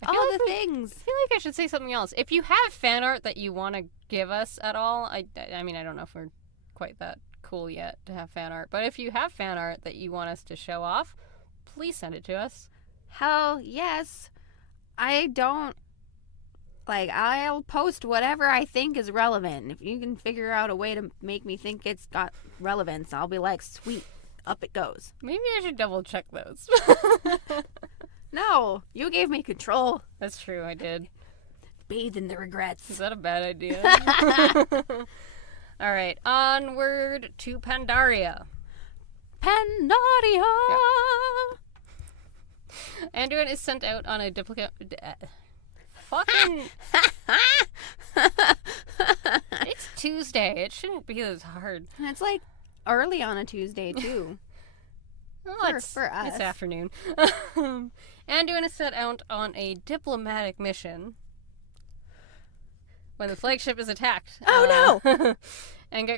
All the things. I feel like I should say something else. If you have fan art that you want to give us at all, I mean, I don't know if we're quite that cool yet to have fan art, but if you have fan art that you want us to show off, please send it to us. Hell yes. I don't... I'll post whatever I think is relevant. If you can figure out a way to make me think it's got relevance, I'll be like, sweet, up it goes. Maybe I should double check those. No, you gave me control. That's true, I did. Bathe in the Is regrets. that a bad idea? All right, onward to Pandaria. Pandaria! Anduin is sent out on a fucking... It's Tuesday. It shouldn't be this hard. It's early on a Tuesday, too. Oh, for us. It's afternoon. Anduin is set out on a diplomatic mission when the flagship is attacked. Oh, no! And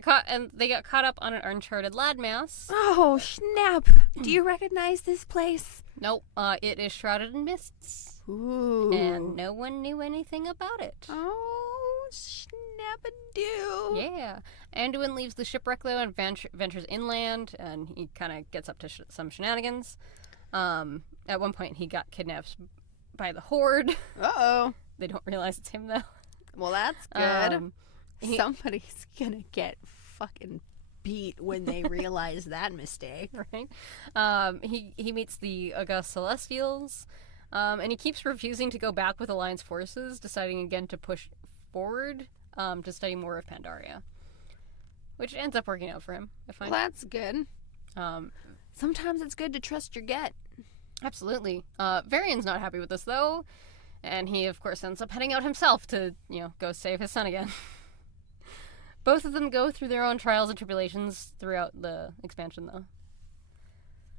they got caught up on an uncharted landmass. Oh, snap. Do you recognize this place? Nope. It is shrouded in mists. Ooh. And no one knew anything about it. Oh, snap-a-doo. Yeah. Anduin leaves the shipwreck, though, and ventures inland, and he kind of gets up to some shenanigans. At one point, he got kidnapped by the Horde. Uh-oh. They don't realize it's him, though. Well, that's good. He- Somebody's gonna get fucking beat when they realize that mistake. Right? He meets the August Celestials, and he keeps refusing to go back with Alliance forces, deciding again to push forward to study more of Pandaria, which ends up working out for him, I find. Well, that's good. Um, Sometimes it's good to trust your gut. absolutely. Varian's not happy with this, though, and he, of course, ends up heading out himself to, go save his son again. Both of them go through their own trials and tribulations throughout the expansion, though.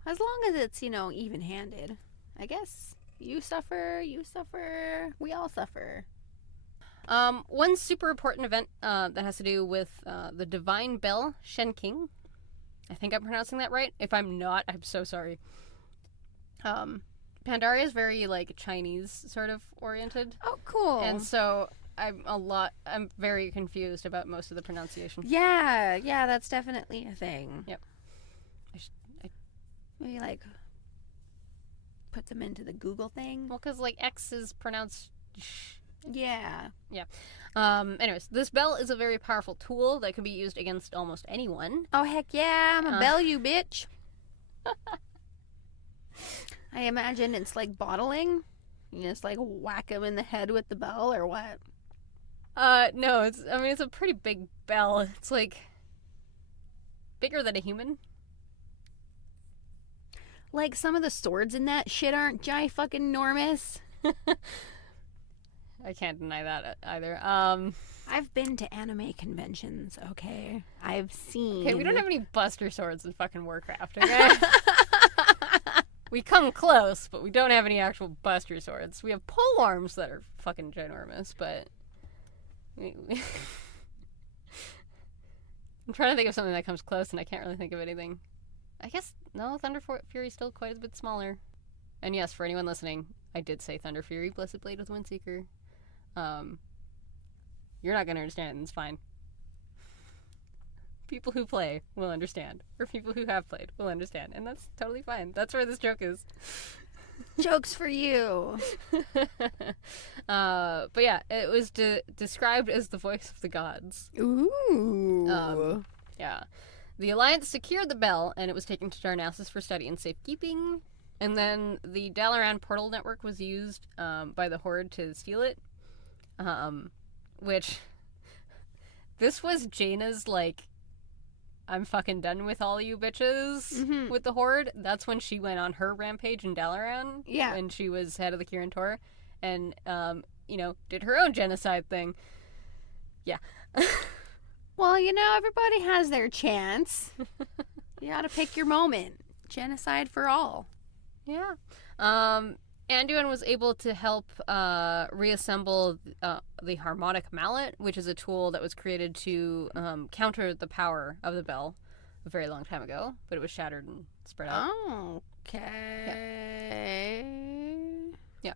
As long as it's, even-handed. I guess you suffer, we all suffer. One super important event that has to do with the Divine Bell Shenking. I think I'm pronouncing that right. If I'm not, I'm so sorry. Pandaria is very, Chinese sort of oriented. Oh, cool. And so I'm very confused about most of the pronunciation. Yeah, that's definitely a thing. Yep. Maybe, put them into the Google thing. Well, because, X is pronounced sh. Yeah. Anyways, this bell is a very powerful tool that can be used against almost anyone. Oh, heck yeah, I'm a bell you, bitch. I imagine it's like bottling. You just, whack them in the head with the bell, or what? No, it's a pretty big bell. It's, bigger than a human. Like, some of the swords in that shit aren't fucking-enormous. I can't deny that either. I've been to anime conventions, okay? I've seen... Okay, we don't have any Buster Swords in fucking Warcraft, okay? We come close, but we don't have any actual Buster Swords. We have pole arms that are fucking ginormous, but... I'm trying to think of something that comes close, and I can't really think of anything. I guess, no, Thunder Fury's still quite a bit smaller. And yes, for anyone listening, I did say Thunder Fury, Blessed Blade with Windseeker. You're not going to understand, and it's fine. People who play will understand, or people who have played will understand, and that's totally fine. That's where this joke is. Jokes for you. But yeah, it was described as the voice of the gods. Ooh. Yeah. The Alliance secured the bell, and it was taken to Darnassus for study and safekeeping. And then the Dalaran portal network was used by the Horde to steal it. Which... This was Jaina's, I'm fucking done with all you bitches with the Horde. That's when she went on her rampage in Dalaran. Yeah. When she was head of the Kirin Tor. And, did her own genocide thing. Yeah. Well, everybody has their chance. You gotta pick your moment. Genocide for all. Yeah. Anduin was able to help reassemble the Harmonic Mallet, which is a tool that was created to counter the power of the bell a very long time ago, but it was shattered and spread out. Oh, okay. Yeah.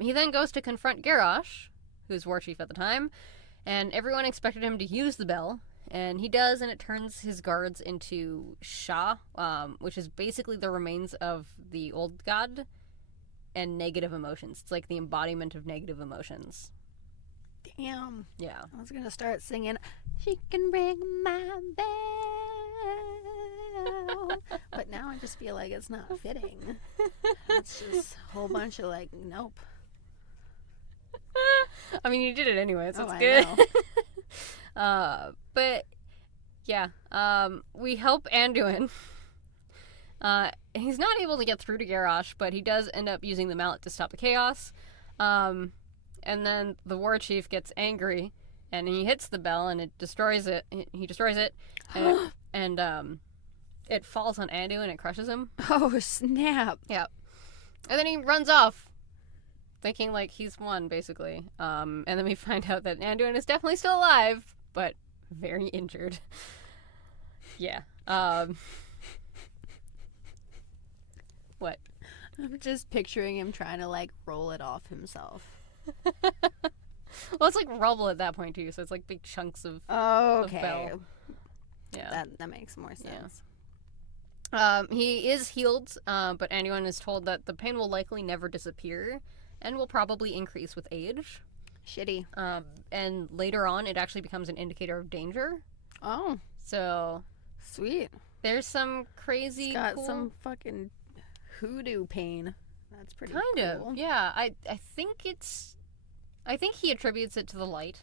He then goes to confront Garrosh, who's war chief at the time, and everyone expected him to use the bell, and he does, and it turns his guards into Sha, which is basically the remains of the old god, and negative emotions. It's like the embodiment of negative emotions. Damn. Yeah. I was gonna start singing, "She can ring my bell," but now I just feel like it's not fitting. It's just a whole bunch of nope. I mean, you did it anyway, so it's I good. know. But yeah, we help Anduin. He's not able to get through to Garrosh, but he does end up using the mallet to stop the chaos. And then the war chief gets angry, and he hits the bell, and it destroys it. He destroys it, and it falls on Anduin and it crushes him. Oh, snap. Yeah. And then he runs off, thinking he's won, basically. And then we find out that Anduin is definitely still alive, but very injured. Yeah. What? I'm just picturing him trying to roll it off himself. Well, it's rubble at that point too, so it's big chunks of okay. of bell. Yeah. That makes more sense. Yeah. He is healed, but Anduin is told that the pain will likely never disappear and will probably increase with age. Shitty. And later on, it actually becomes an indicator of danger. Oh. So Sweet. There's some crazy It's got cool... some fucking hoodoo pain. That's pretty kind cool. of. Yeah, I think he attributes it to the light.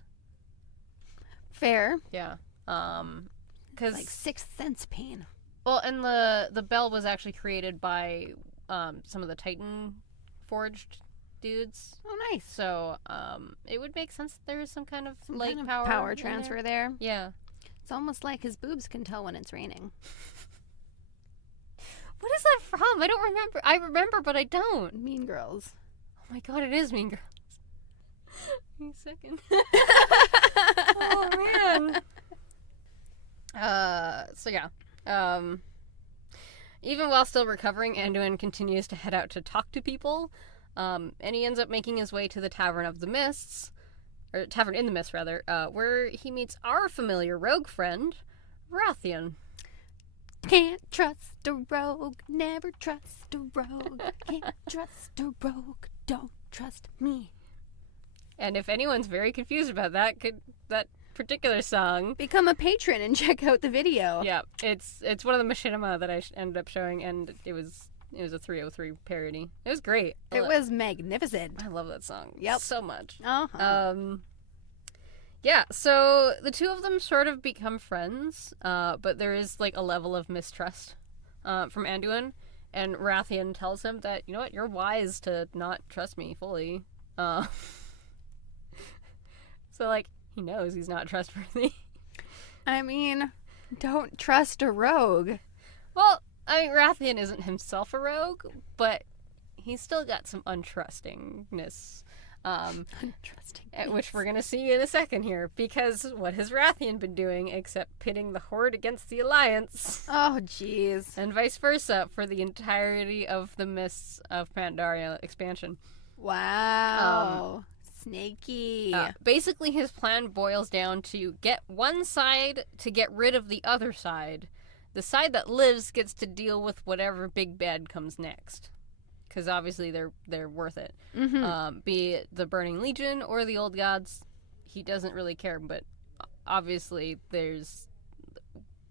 Fair. Yeah. Cuz Sixth Sense pain. well, and the bell was actually created by some of the Titan forged dudes. Oh, nice. So, it would make sense that there is some kind of Some light kind of power in transfer there. Yeah. It's almost like his boobs can tell when it's raining. What is that from? I don't remember. I remember, but I don't. Mean Girls. Oh my god, it is Mean Girls. Wait a second. Oh man. So yeah. Even while still recovering, Anduin continues to head out to talk to people. And he ends up making his way to the Tavern of the Mists, or Tavern in the Mists rather, where he meets our familiar rogue friend, Wrathion. Can't trust a rogue, never trust a rogue. Can't trust a rogue, don't trust me. And if anyone's very confused about that particular song, become a patron and check out the video. yeah, it's one of the machinima that I ended up showing, and it was a 303 parody. It was great. It was magnificent. I love that song. Yep. So much. Uh-huh. Yeah, so the two of them sort of become friends, but there is like a level of mistrust from Anduin, and Wrathion tells him that, you know what, you're wise to not trust me fully. So like, he knows he's not trustworthy. I mean, don't trust a rogue. Well, I mean, Wrathion isn't himself a rogue, but he's still got some untrustingness. Untrusting. Which we're going to see in a second here, because what has Wrathion been doing except pitting the Horde against the Alliance? Oh, jeez. And vice versa for the entirety of the Mists of Pandaria expansion. Wow. Snaky. Basically, his plan boils down to get one side to get rid of the other side. The side that lives gets to deal with whatever big bad comes next. Because obviously they're worth it. Mm-hmm. Be it the Burning Legion or the Old Gods, he doesn't really care. But obviously, there's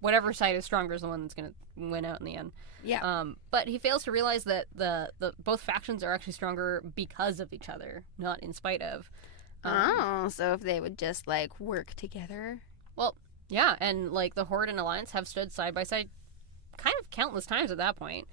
whatever side is stronger is the one that's going to win out in the end. Yeah. But he fails to realize that the both factions are actually stronger because of each other, not in spite of. So if they would just like work together. Well, yeah, and like the Horde and Alliance have stood side by side, kind of countless times at that point.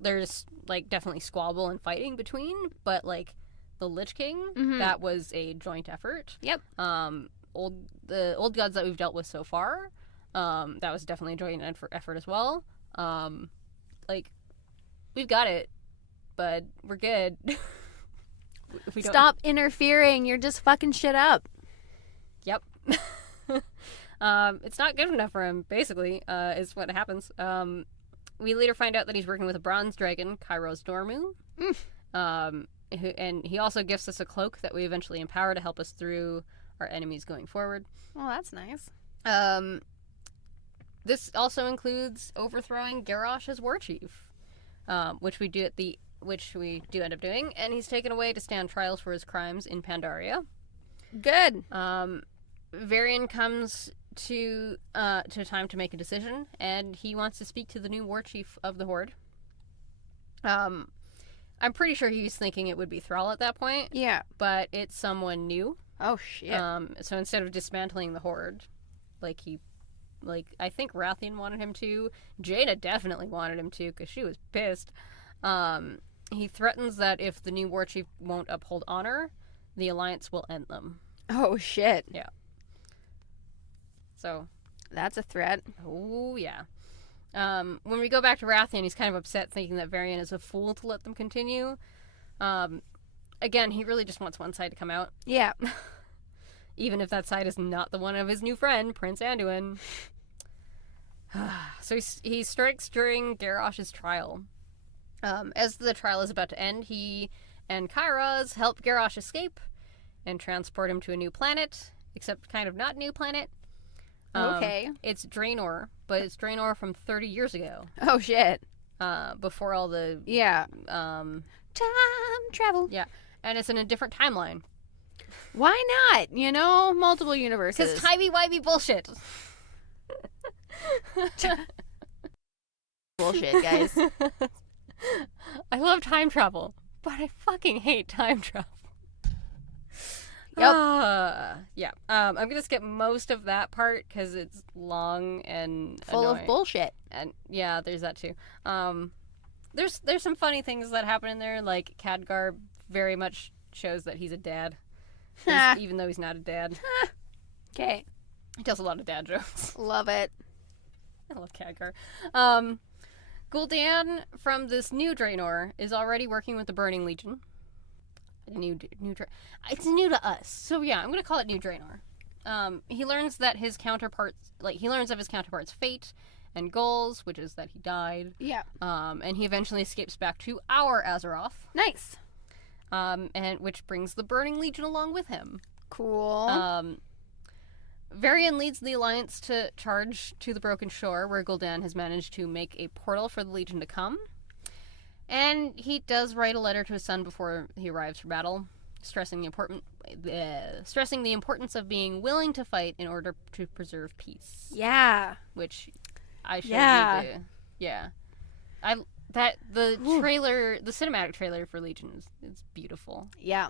There's like definitely squabble and fighting between, but like the Lich King, that was a joint effort. Yep. The old gods that we've dealt with so far, that was definitely a joint effort as well. Like we've got it, but we're good. We don't... Stop interfering. You're just fucking shit up. Yep. It's not good enough for him, basically, is what happens. We later find out that he's working with a bronze dragon, Kairos Dormu. And he also gifts us a cloak that we eventually empower to help us through our enemies going forward. Well, that's nice. This also includes overthrowing Garrosh as war chief, which we do end up doing, and he's taken away to stand trials for his crimes in Pandaria. Good. Varian comes to time to make a decision, and he wants to speak to the new war chief of the Horde. I'm pretty sure he was thinking it would be Thrall at that point. Yeah. But it's someone new. Oh, shit. So instead of dismantling the Horde, I think Wrathion wanted him to. Jaina definitely wanted him to, because she was pissed. He threatens that if the new war chief won't uphold honor, the Alliance will end them. Oh, shit. Yeah. So. That's a threat. Oh, yeah. When we go back to Wrathion, he's kind of upset, thinking that Varian is a fool to let them continue. Again, he really just wants one side to come out. Yeah. Even if that side is not the one of his new friend, Prince Anduin. So he strikes during Garrosh's trial. As the trial is about to end, he and Kairos help Garrosh escape and transport him to a new planet, except kind of not new planet. Okay. It's Draenor, but it's Draenor from 30 years ago. Oh, shit. Before all the... Yeah. Time travel. Yeah. And it's in a different timeline. Why not? You know, multiple universes. Because timey-wimey bullshit. Bullshit, guys. I love time travel, but I fucking hate time travel. Yep. Yeah. I'm gonna skip most of that part because it's long and full annoying. of bullshit. And yeah, there's that too. There's some funny things that happen in there, like Khadgar very much shows that he's a dad, even though he's not a dad. Okay. He does a lot of dad jokes. Love it. I love Khadgar. Gul'dan from this new Draenor is already working with the Burning Legion. It's new to us, so yeah, I'm gonna call it New Draenor. He learns that his counterparts, he learns of his counterpart's fate and goals, which is that he died. Yeah. And he eventually escapes back to our Azeroth. Nice. And which brings the Burning Legion along with him. Cool. Varian leads the Alliance to charge to the Broken Shore, where Gul'dan has managed to make a portal for the Legion to come. And he does write a letter to his son before he arrives for battle, stressing the importance of being willing to fight in order to preserve peace. Yeah. Which I showed Yeah. you. Yeah. The trailer, the cinematic trailer for Legion is beautiful. Yeah.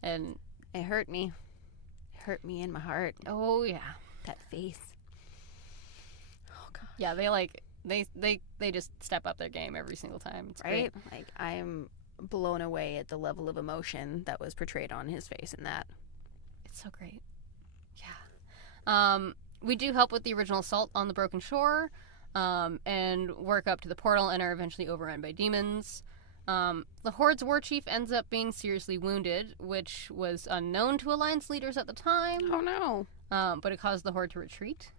And it hurt me. It hurt me in my heart. oh yeah. That face. Oh god. Yeah, they just step up their game every single time. It's Right? great. Like, I'm blown away at the level of emotion that was portrayed on his face in that. It's so great. Yeah. We do help with the original assault on the Broken Shore, and work up to the portal and are eventually overrun by demons. The Horde's war chief ends up being seriously wounded, which was unknown to Alliance leaders at the time. Oh no. But it caused the Horde to retreat.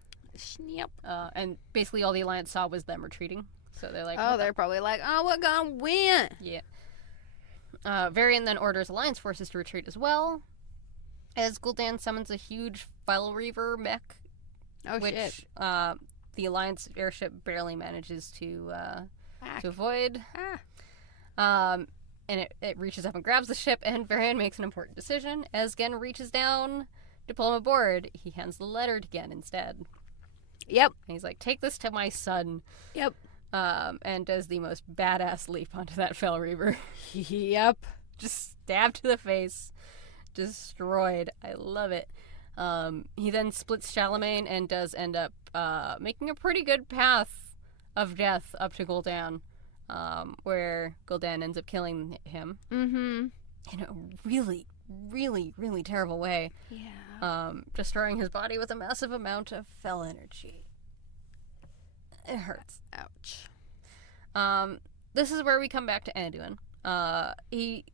Yep. And basically all the Alliance saw was them retreating. So they're like, Oh, they're probably like, oh, we're gonna win. yeah. Varian then orders Alliance forces to retreat as well, as Gul'dan summons a huge File Reaver mech, Oh which shit. The Alliance airship barely manages to Back. avoid. And it reaches up and grabs the ship, and Varian makes an important decision. As Gen reaches down to pull him aboard, he hands the letter to Gen instead. Yep. And he's like, take this to my son. Yep. And does the most badass leap onto that Fell Reaver. Yep. Just stabbed to the face. Destroyed. I love it. He then splits Charlemagne and does end up making a pretty good path of death up to Gul'dan, where Gul'dan ends up killing him Mm-hmm. in a really, really, really terrible way, Yeah. destroying his body with a massive amount of Fel energy. It hurts. Ouch. This is where we come back to Anduin. He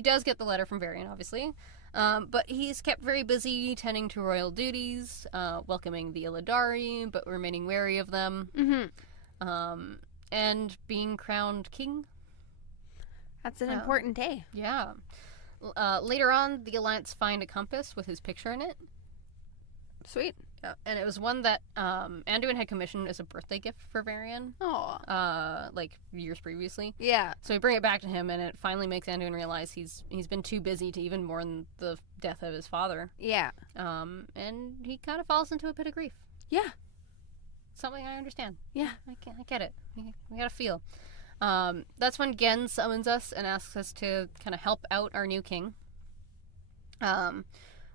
does get the letter from Varian, obviously, but he's kept very busy tending to royal duties, welcoming the Illidari, but remaining wary of them, and being crowned king. That's an important day. Yeah. Later on, the Alliance find a compass with his picture in it. Sweet. Yeah. And it was one that Anduin had commissioned as a birthday gift for Varian, Oh. like years previously. Yeah. So we bring it back to him, and it finally makes Anduin realize he's been too busy to even mourn the death of his father. Yeah. And he kind of falls into a pit of grief. Yeah. Something I understand. Yeah. I get it. We gotta feel. That's when Gen summons us and asks us to kind of help out our new king.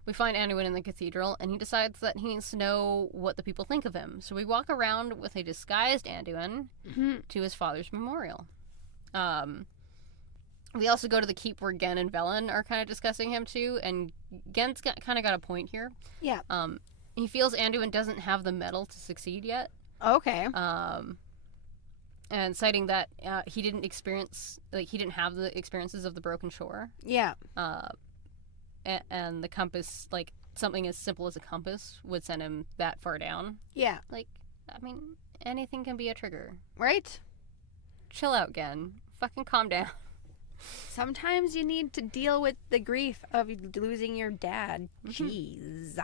We find Anduin in the cathedral, and he decides that he needs to know what the people think of him. So we walk around with a disguised Anduin to his father's memorial. We also go to the keep where Gen and Velen are kind of discussing him too, and Gen's kind of got a point here. Yeah. He feels Anduin doesn't have the mettle to succeed yet. Okay. And citing that he didn't have the experiences of the Broken Shore. Yeah. And the compass, like something as simple as a compass, would send him that far down. Yeah. Like, I mean, anything can be a trigger. Right? Chill out, Gen. Fucking calm down. Sometimes you need to deal with the grief of losing your dad. Jeez.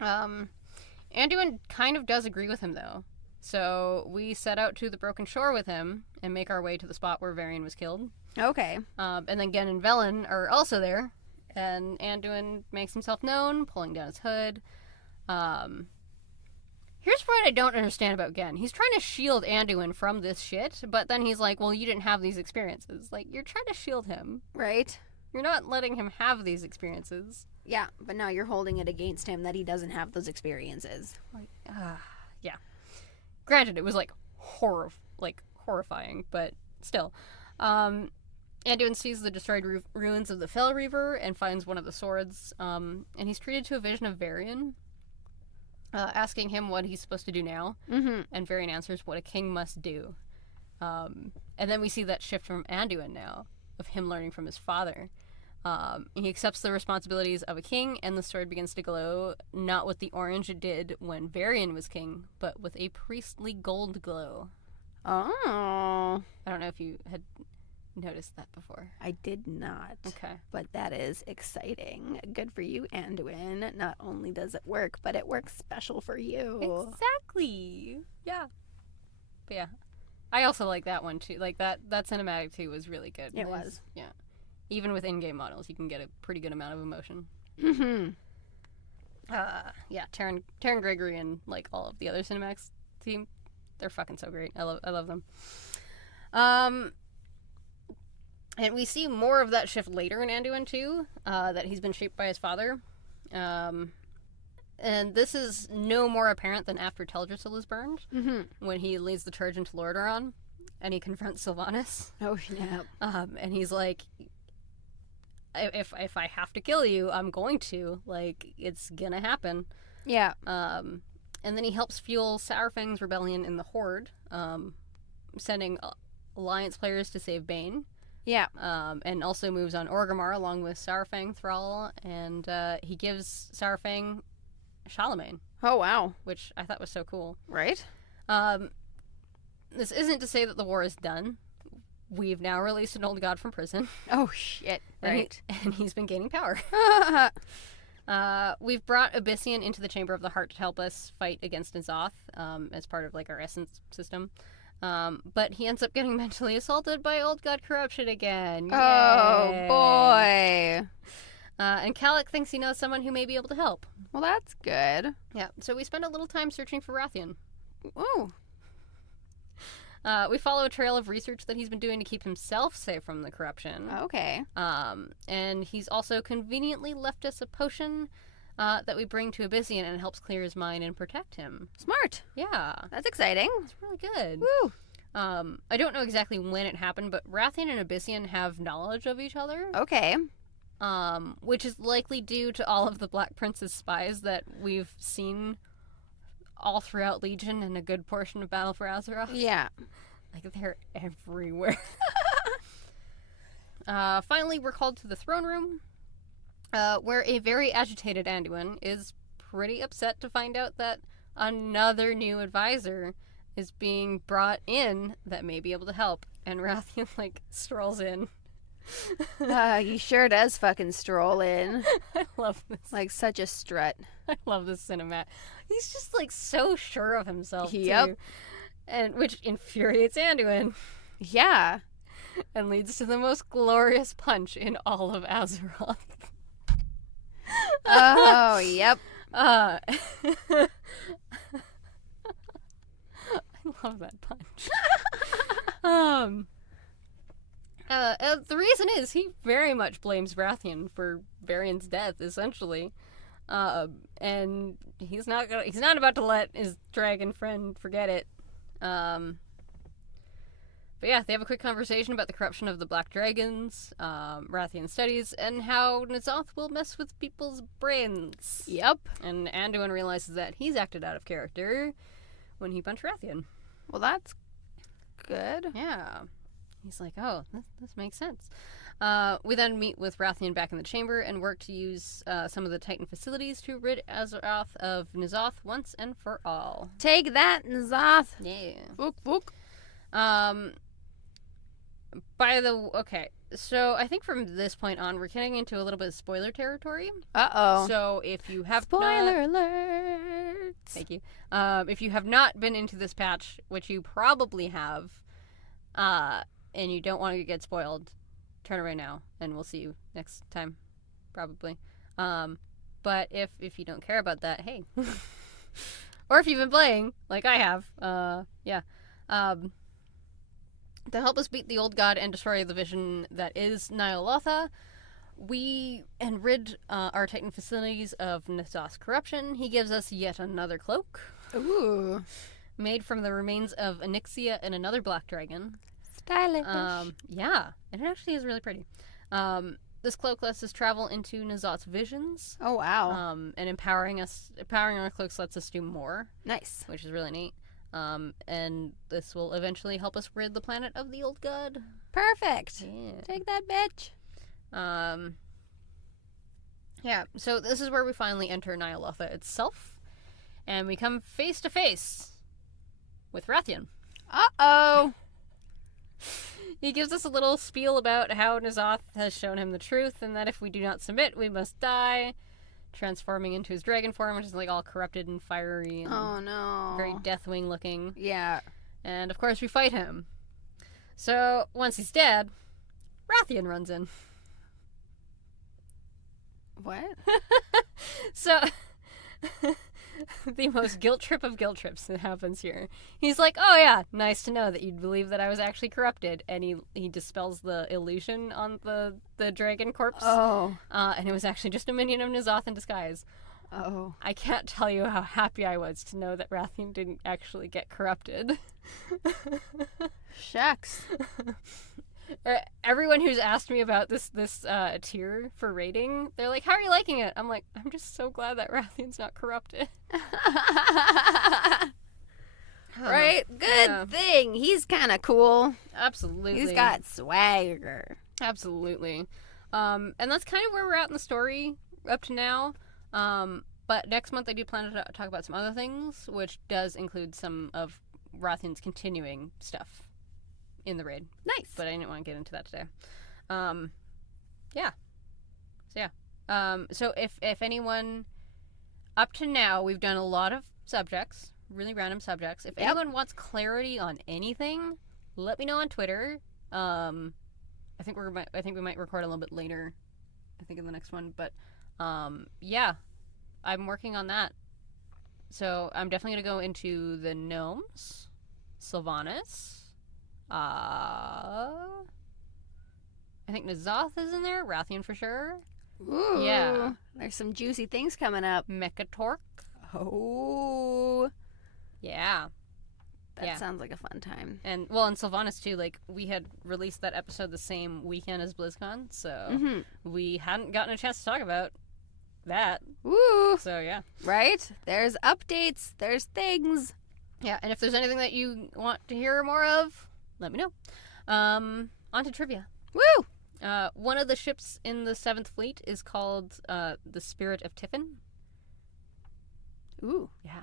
Anduin kind of does agree with him, though. So we set out to the Broken Shore with him and make our way to the spot where Varian was killed. Okay. And then Gen and Velen are also there. And Anduin makes himself known, pulling down his hood. Here's what I don't understand about Gen. He's trying to shield Anduin from this shit, but then he's like, well, you didn't have these experiences. Like, you're trying to shield him. Right? You're not letting him have these experiences. Yeah, but now you're holding it against him that he doesn't have those experiences. Like, yeah. Granted, it was, like, horrifying, but still. Anduin sees the destroyed ruins of the Fell Reaver and finds one of the swords, and he's treated to a vision of Varian, asking him what he's supposed to do now, and Varian answers what a king must do. And then we see that shift from Anduin now, of him learning from his father. He accepts the responsibilities of a king, and the sword begins to glow, not with the orange it did when Varian was king, but with a priestly gold glow. Oh. I don't know if you had noticed that before. I did not. Okay. But that is exciting. Good for you, Anduin. Not only does it work, but it works special for you. Exactly. Yeah. But yeah. I also like that one too. Like that cinematic too was really good. It was. Yeah. Even with in-game models, you can get a pretty good amount of emotion. Mm-hmm. Yeah, Taryn Gregory and like all of the other Cinemax team, they're fucking so great. I love them. And we see more of that shift later in Anduin too, that he's been shaped by his father. And this is no more apparent than after Teldrassil is burned, when he leads the charge into Lordaeron, and he confronts Sylvanas. Oh, snap. And he's like, if I have to kill you, I'm going to. Like, it's gonna happen. Yeah. And then he helps fuel Saurfang's rebellion in the Horde, sending Alliance players to save Bane. Yeah. And also moves on Orgrimmar along with Saurfang Thrall, and he gives Saurfang Charlemagne. Oh, wow. Which I thought was so cool. Right? This isn't to say that the war is done. We've now released an old god from prison. Oh, shit. Right. And he's been gaining power. We've brought Abyssian into the Chamber of the Heart to help us fight against N'Zoth, as part of like our essence system. But he ends up getting mentally assaulted by old god corruption again. Oh, Yay. boy. And Kalik thinks he knows someone who may be able to help. Well, that's good. Yeah, so we spend a little time searching for Wrathion. Ooh. We follow a trail of research that he's been doing to keep himself safe from the corruption. Okay. And he's also conveniently left us a potion that we bring to Abyssian, and it helps clear his mind and protect him. Smart. Yeah. That's exciting. It's really good. Woo. I don't know exactly when it happened, but Wrathion and Abyssian have knowledge of each other. Okay. Which is likely due to all of the Black Prince's spies that we've seen all throughout Legion and a good portion of Battle for Azeroth. Yeah. Like, they're everywhere. Finally, we're called to the throne room, where a very agitated Anduin is pretty upset to find out that another new advisor is being brought in that may be able to help. And Wrathion, like, strolls in. He sure does fucking stroll in. I love this. Like, such a strut. I love this cinematic. He's just, like, so sure of himself, Yep. too. And which infuriates Anduin. Yeah. And leads to the most glorious punch in all of Azeroth. Oh, yep. I love that punch. The reason is he very much blames Wrathion for Varian's death, essentially. And he's not about to let his dragon friend forget it. But yeah, they have a quick conversation about the corruption of the Black Dragons, Wrathion studies, and how N'Zoth will mess with people's brains. Yep. And Anduin realizes that he's acted out of character when he punched Wrathion. Well, that's good. Yeah. He's like, oh, this makes sense. We then meet with Wrathion back in the chamber and work to use some of the Titan facilities to rid Azeroth of N'Zoth once and for all. Take that, N'Zoth. Yeah. Book, book. Okay, so I think from this point on, we're getting into a little bit of spoiler territory. Uh-oh. So if you have Spoiler alert. Thank you. If you have not been into this patch, which you probably have, and you don't want to get spoiled, turn away now, and we'll see you next time, probably. But if you don't care about that, hey. Or if you've been playing, like I have, yeah. To help us beat the old god and destroy the vision that is Ny'alotha, and rid our Titan facilities of N'Zoth's corruption. He gives us yet another cloak. Ooh. Made from the remains of Onyxia and another black dragon. Stylish. Yeah, and it actually is really pretty. This cloak lets us travel into N'Zoth's visions. Oh, wow. And empowering our cloaks lets us do more. Nice. Which is really neat. And this will eventually help us rid the planet of the old god. Perfect. Yeah. Take that, bitch. Yeah, so this is where we finally enter Ny'alotha itself. And we come face to face with Wrathion. Uh-oh. He gives us a little spiel about how N'Zoth has shown him the truth, and that if we do not submit, we must die. Transforming into his dragon form, which is like all corrupted and fiery and Oh, no. very Deathwing looking. Yeah. And of course we fight him. So once he's dead, Wrathion runs in. What? So the most guilt trip of guilt trips that happens here. He's like, oh yeah, nice to know that you'd believe that I was actually corrupted. And he dispels the illusion on the dragon corpse. Oh. And it was actually just a minion of N'Zoth in disguise. Oh. I can't tell you how happy I was to know that Wrathion didn't actually get corrupted. Shucks. Everyone who's asked me about this tier for rating, they're like, how are you liking it? I'm like, I'm just so glad that Rathion's not corrupted. Right? Good thing. He's kind of cool. Absolutely. He's got swagger. Absolutely. And that's kind of where we're at in the story up to now. But next month I do plan to talk about some other things, which does include some of Rathion's continuing stuff in the raid. Nice. But I didn't want to get into that today. Yeah. So yeah. So if anyone, up to now we've done a lot of subjects, really random subjects. If anyone wants clarity on anything, let me know on Twitter. I think we might record a little bit later. I think in the next one, but yeah, I'm working on that. So I'm definitely gonna go into the gnomes, Sylvanas. I think N'Zoth is in there. Rathian for sure. Ooh. Yeah. There's some juicy things coming up. Mechatork. Oh. Yeah. That sounds like a fun time. And Sylvanas too. Like, we had released that episode the same weekend as BlizzCon, so we hadn't gotten a chance to talk about that. Woo. So yeah. Right? There's updates. There's things. Yeah, and if there's anything that you want to hear more of, let me know. On to trivia. Woo! One of the ships in the 7th Fleet is called the Spirit of Tiffin. Ooh. Yeah.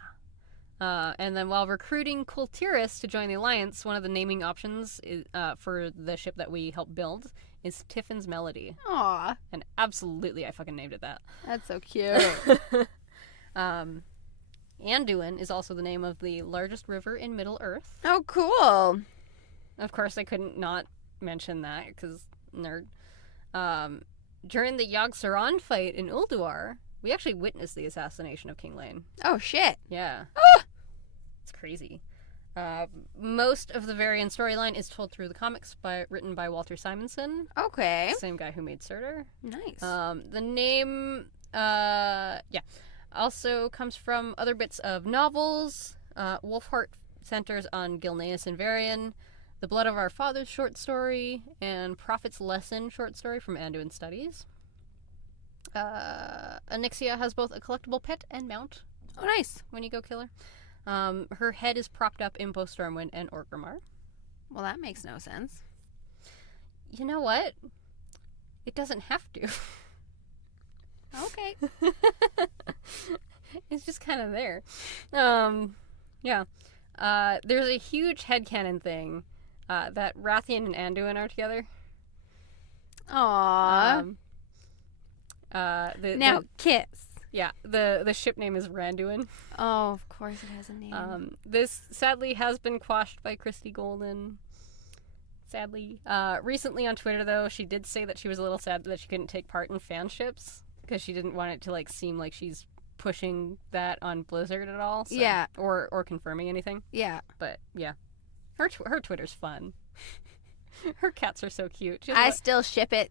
And then while recruiting Kultiris to join the Alliance, one of the naming options is, for the ship that we helped build is Tiffin's Melody. Aw. And absolutely, I fucking named it that. That's so cute. Anduin is also the name of the largest river in Middle-earth. Oh, cool. Of course, I couldn't not mention that, because nerd. During the Yogg-Saron fight in Ulduar, we actually witnessed the assassination of King Lane. Oh, shit. Yeah. Ah! It's crazy. Most of the variant storyline is told through the comics written by Walter Simonson. Okay. Same guy who made Surtur. Nice. The name, also comes from other bits of novels. Wolfheart centers on Gilneas and Varian, The Blood of Our Fathers short story, and Prophet's Lesson short story from Anduin Studies. Onyxia has both a collectible pet and mount. Oh, nice. When you go kill her. Her head is propped up in both Stormwind and Orgrimmar. Well, that makes no sense. You know what? It doesn't have to. Okay. It's just kind of there. Yeah. There's a huge headcanon thing that Rathian and Anduin are together. Aww. Kiss. Yeah, the ship name is Randuin. Oh, of course it has a name. This sadly has been quashed by Christy Golden. Sadly. Recently on Twitter, though, she did say that she was a little sad that she couldn't take part in fanships because she didn't want it to seem like she's pushing that on Blizzard at all. So, yeah. Or confirming anything. Yeah. But yeah, her Twitter's fun. Her cats are so cute. I still ship it.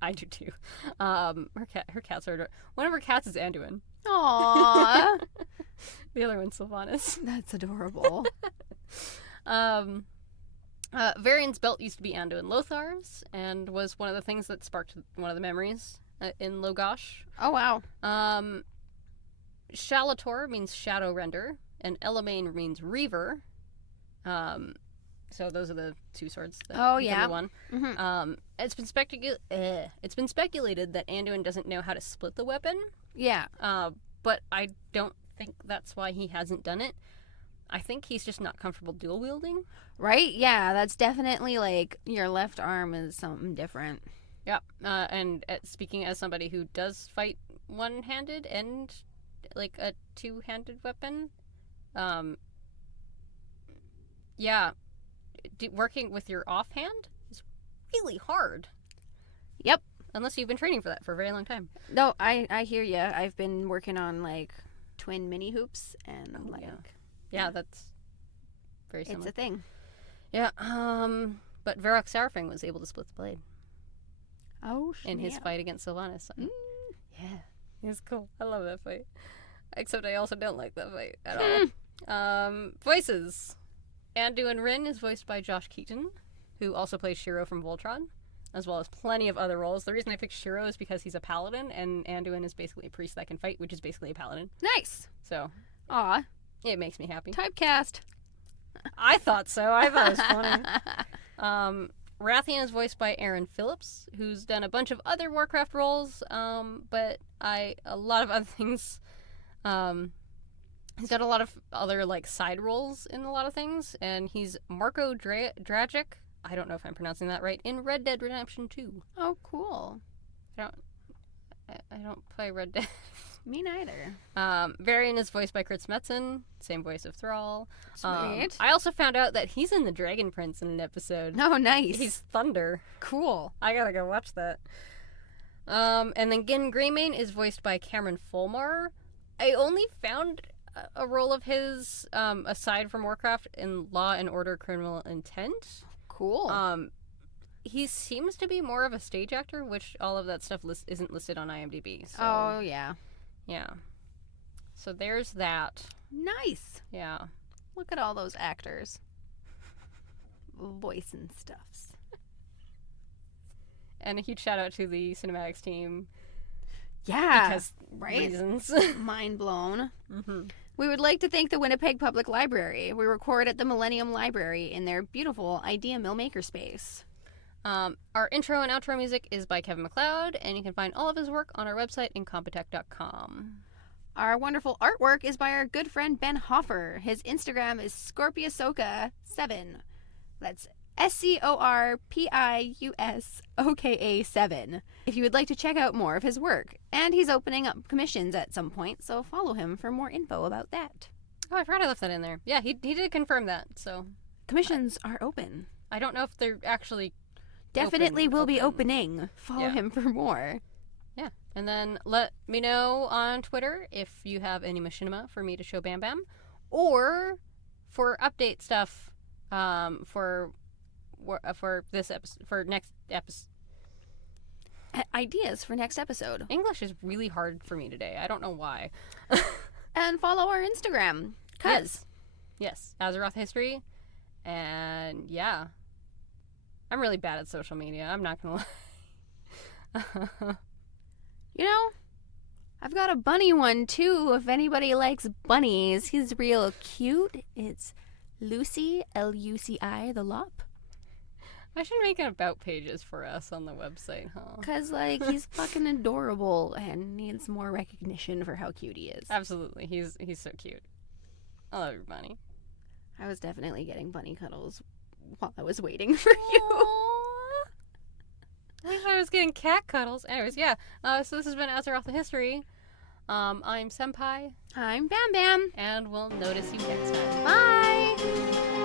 I do too. Her cats are one of her cats is Anduin. Aww. The other one's Sylvanas. That's adorable. Varian's belt used to be Anduin Lothar's and was one of the things that sparked one of the memories in Logosh. Oh, wow. Shalator means shadow render, and Elamain means reaver. So those are the two swords. That become the one. Mm-hmm. It's been speculated that Anduin doesn't know how to split the weapon. Yeah. But I don't think that's why he hasn't done it. I think he's just not comfortable dual wielding. Right? Yeah, that's definitely like your left arm is something different. Yeah. And speaking as somebody who does fight one-handed and like a two-handed weapon, yeah, working with your offhand is really hard. Yep. Unless you've been training for that for a very long time. No, I hear you. I've been working on like twin mini hoops and Yeah, that's very similar. It's a thing. Yeah, but Varrock Sourfang was able to split the blade. Oh, in his fight against Sylvanas. Yeah, it was cool. I love that fight. Except I also don't like that fight at all. Voices. Anduin Wrynn is voiced by Josh Keaton, who also plays Shiro from Voltron, as well as plenty of other roles. The reason I picked Shiro is because he's a paladin, and Anduin is basically a priest that can fight, which is basically a paladin. Nice. So, aw, it makes me happy. Typecast. I thought so. I thought it was funny. Rathian is voiced by Aaron Phillips, who's done a bunch of other Warcraft roles, but a lot of other things. He's got a lot of other like side roles in a lot of things, and he's Marco Dragic. I don't know if I'm pronouncing that right, in Red Dead Redemption 2. Oh, cool. I don't play Red Dead. Me neither. Varian is voiced by Kurt Smetzen, same voice of Thrall. Sweet. I also found out that he's in the Dragon Prince in an episode. Oh, nice. He's Thunder. Cool. I gotta go watch that. And then Gin Greymane is voiced by Cameron Fulmar. I only found a role of his, aside from Warcraft, in Law and Order Criminal Intent. Cool. He seems to be more of a stage actor, which all of that stuff isn't listed on IMDb. So, oh, yeah. Yeah. So there's that. Nice. Yeah. Look at all those actors. Voice and stuffs. And a huge shout out to the cinematics team. Yeah. Because right? reasons. Mind blown. Mm-hmm. We would like to thank the Winnipeg Public Library. We record at the Millennium Library in their beautiful Idea Mill Makerspace. Our intro and outro music is by Kevin MacLeod, and you can find all of his work on our website, incompetech.com. Our wonderful artwork is by our good friend Ben Hoffer. His Instagram is Scorpiusoka7. That's SCORPIUSOKA7. If you would like to check out more of his work. And he's opening up commissions at some point, so follow him for more info about that. Oh, I forgot I left that in there. Yeah, he did confirm that, so... Commissions are open. I don't know if they're actually... Definitely will be opening. Follow him for more. Yeah. And then let me know on Twitter if you have any machinima for me to show Bam Bam. Or for update stuff for this episode, for next episode. Ideas for next episode. English is really hard for me today. I don't know why. And follow our Instagram. Yes. Azeroth History. And yeah. I'm really bad at social media. I'm not going to lie. You know, I've got a bunny one too. If anybody likes bunnies, he's real cute. It's Lucy, Luci, the Lop. I should make an about pages for us on the website, huh? Because, like, he's fucking adorable and needs more recognition for how cute he is. Absolutely. He's so cute. I love your bunny. I was definitely getting bunny cuddles while I was waiting for you. I wish I was getting cat cuddles. Anyways, yeah. So this has been Azeroth the History. I'm Senppai. I'm Bam Bam. And we'll notice you next time. Bye!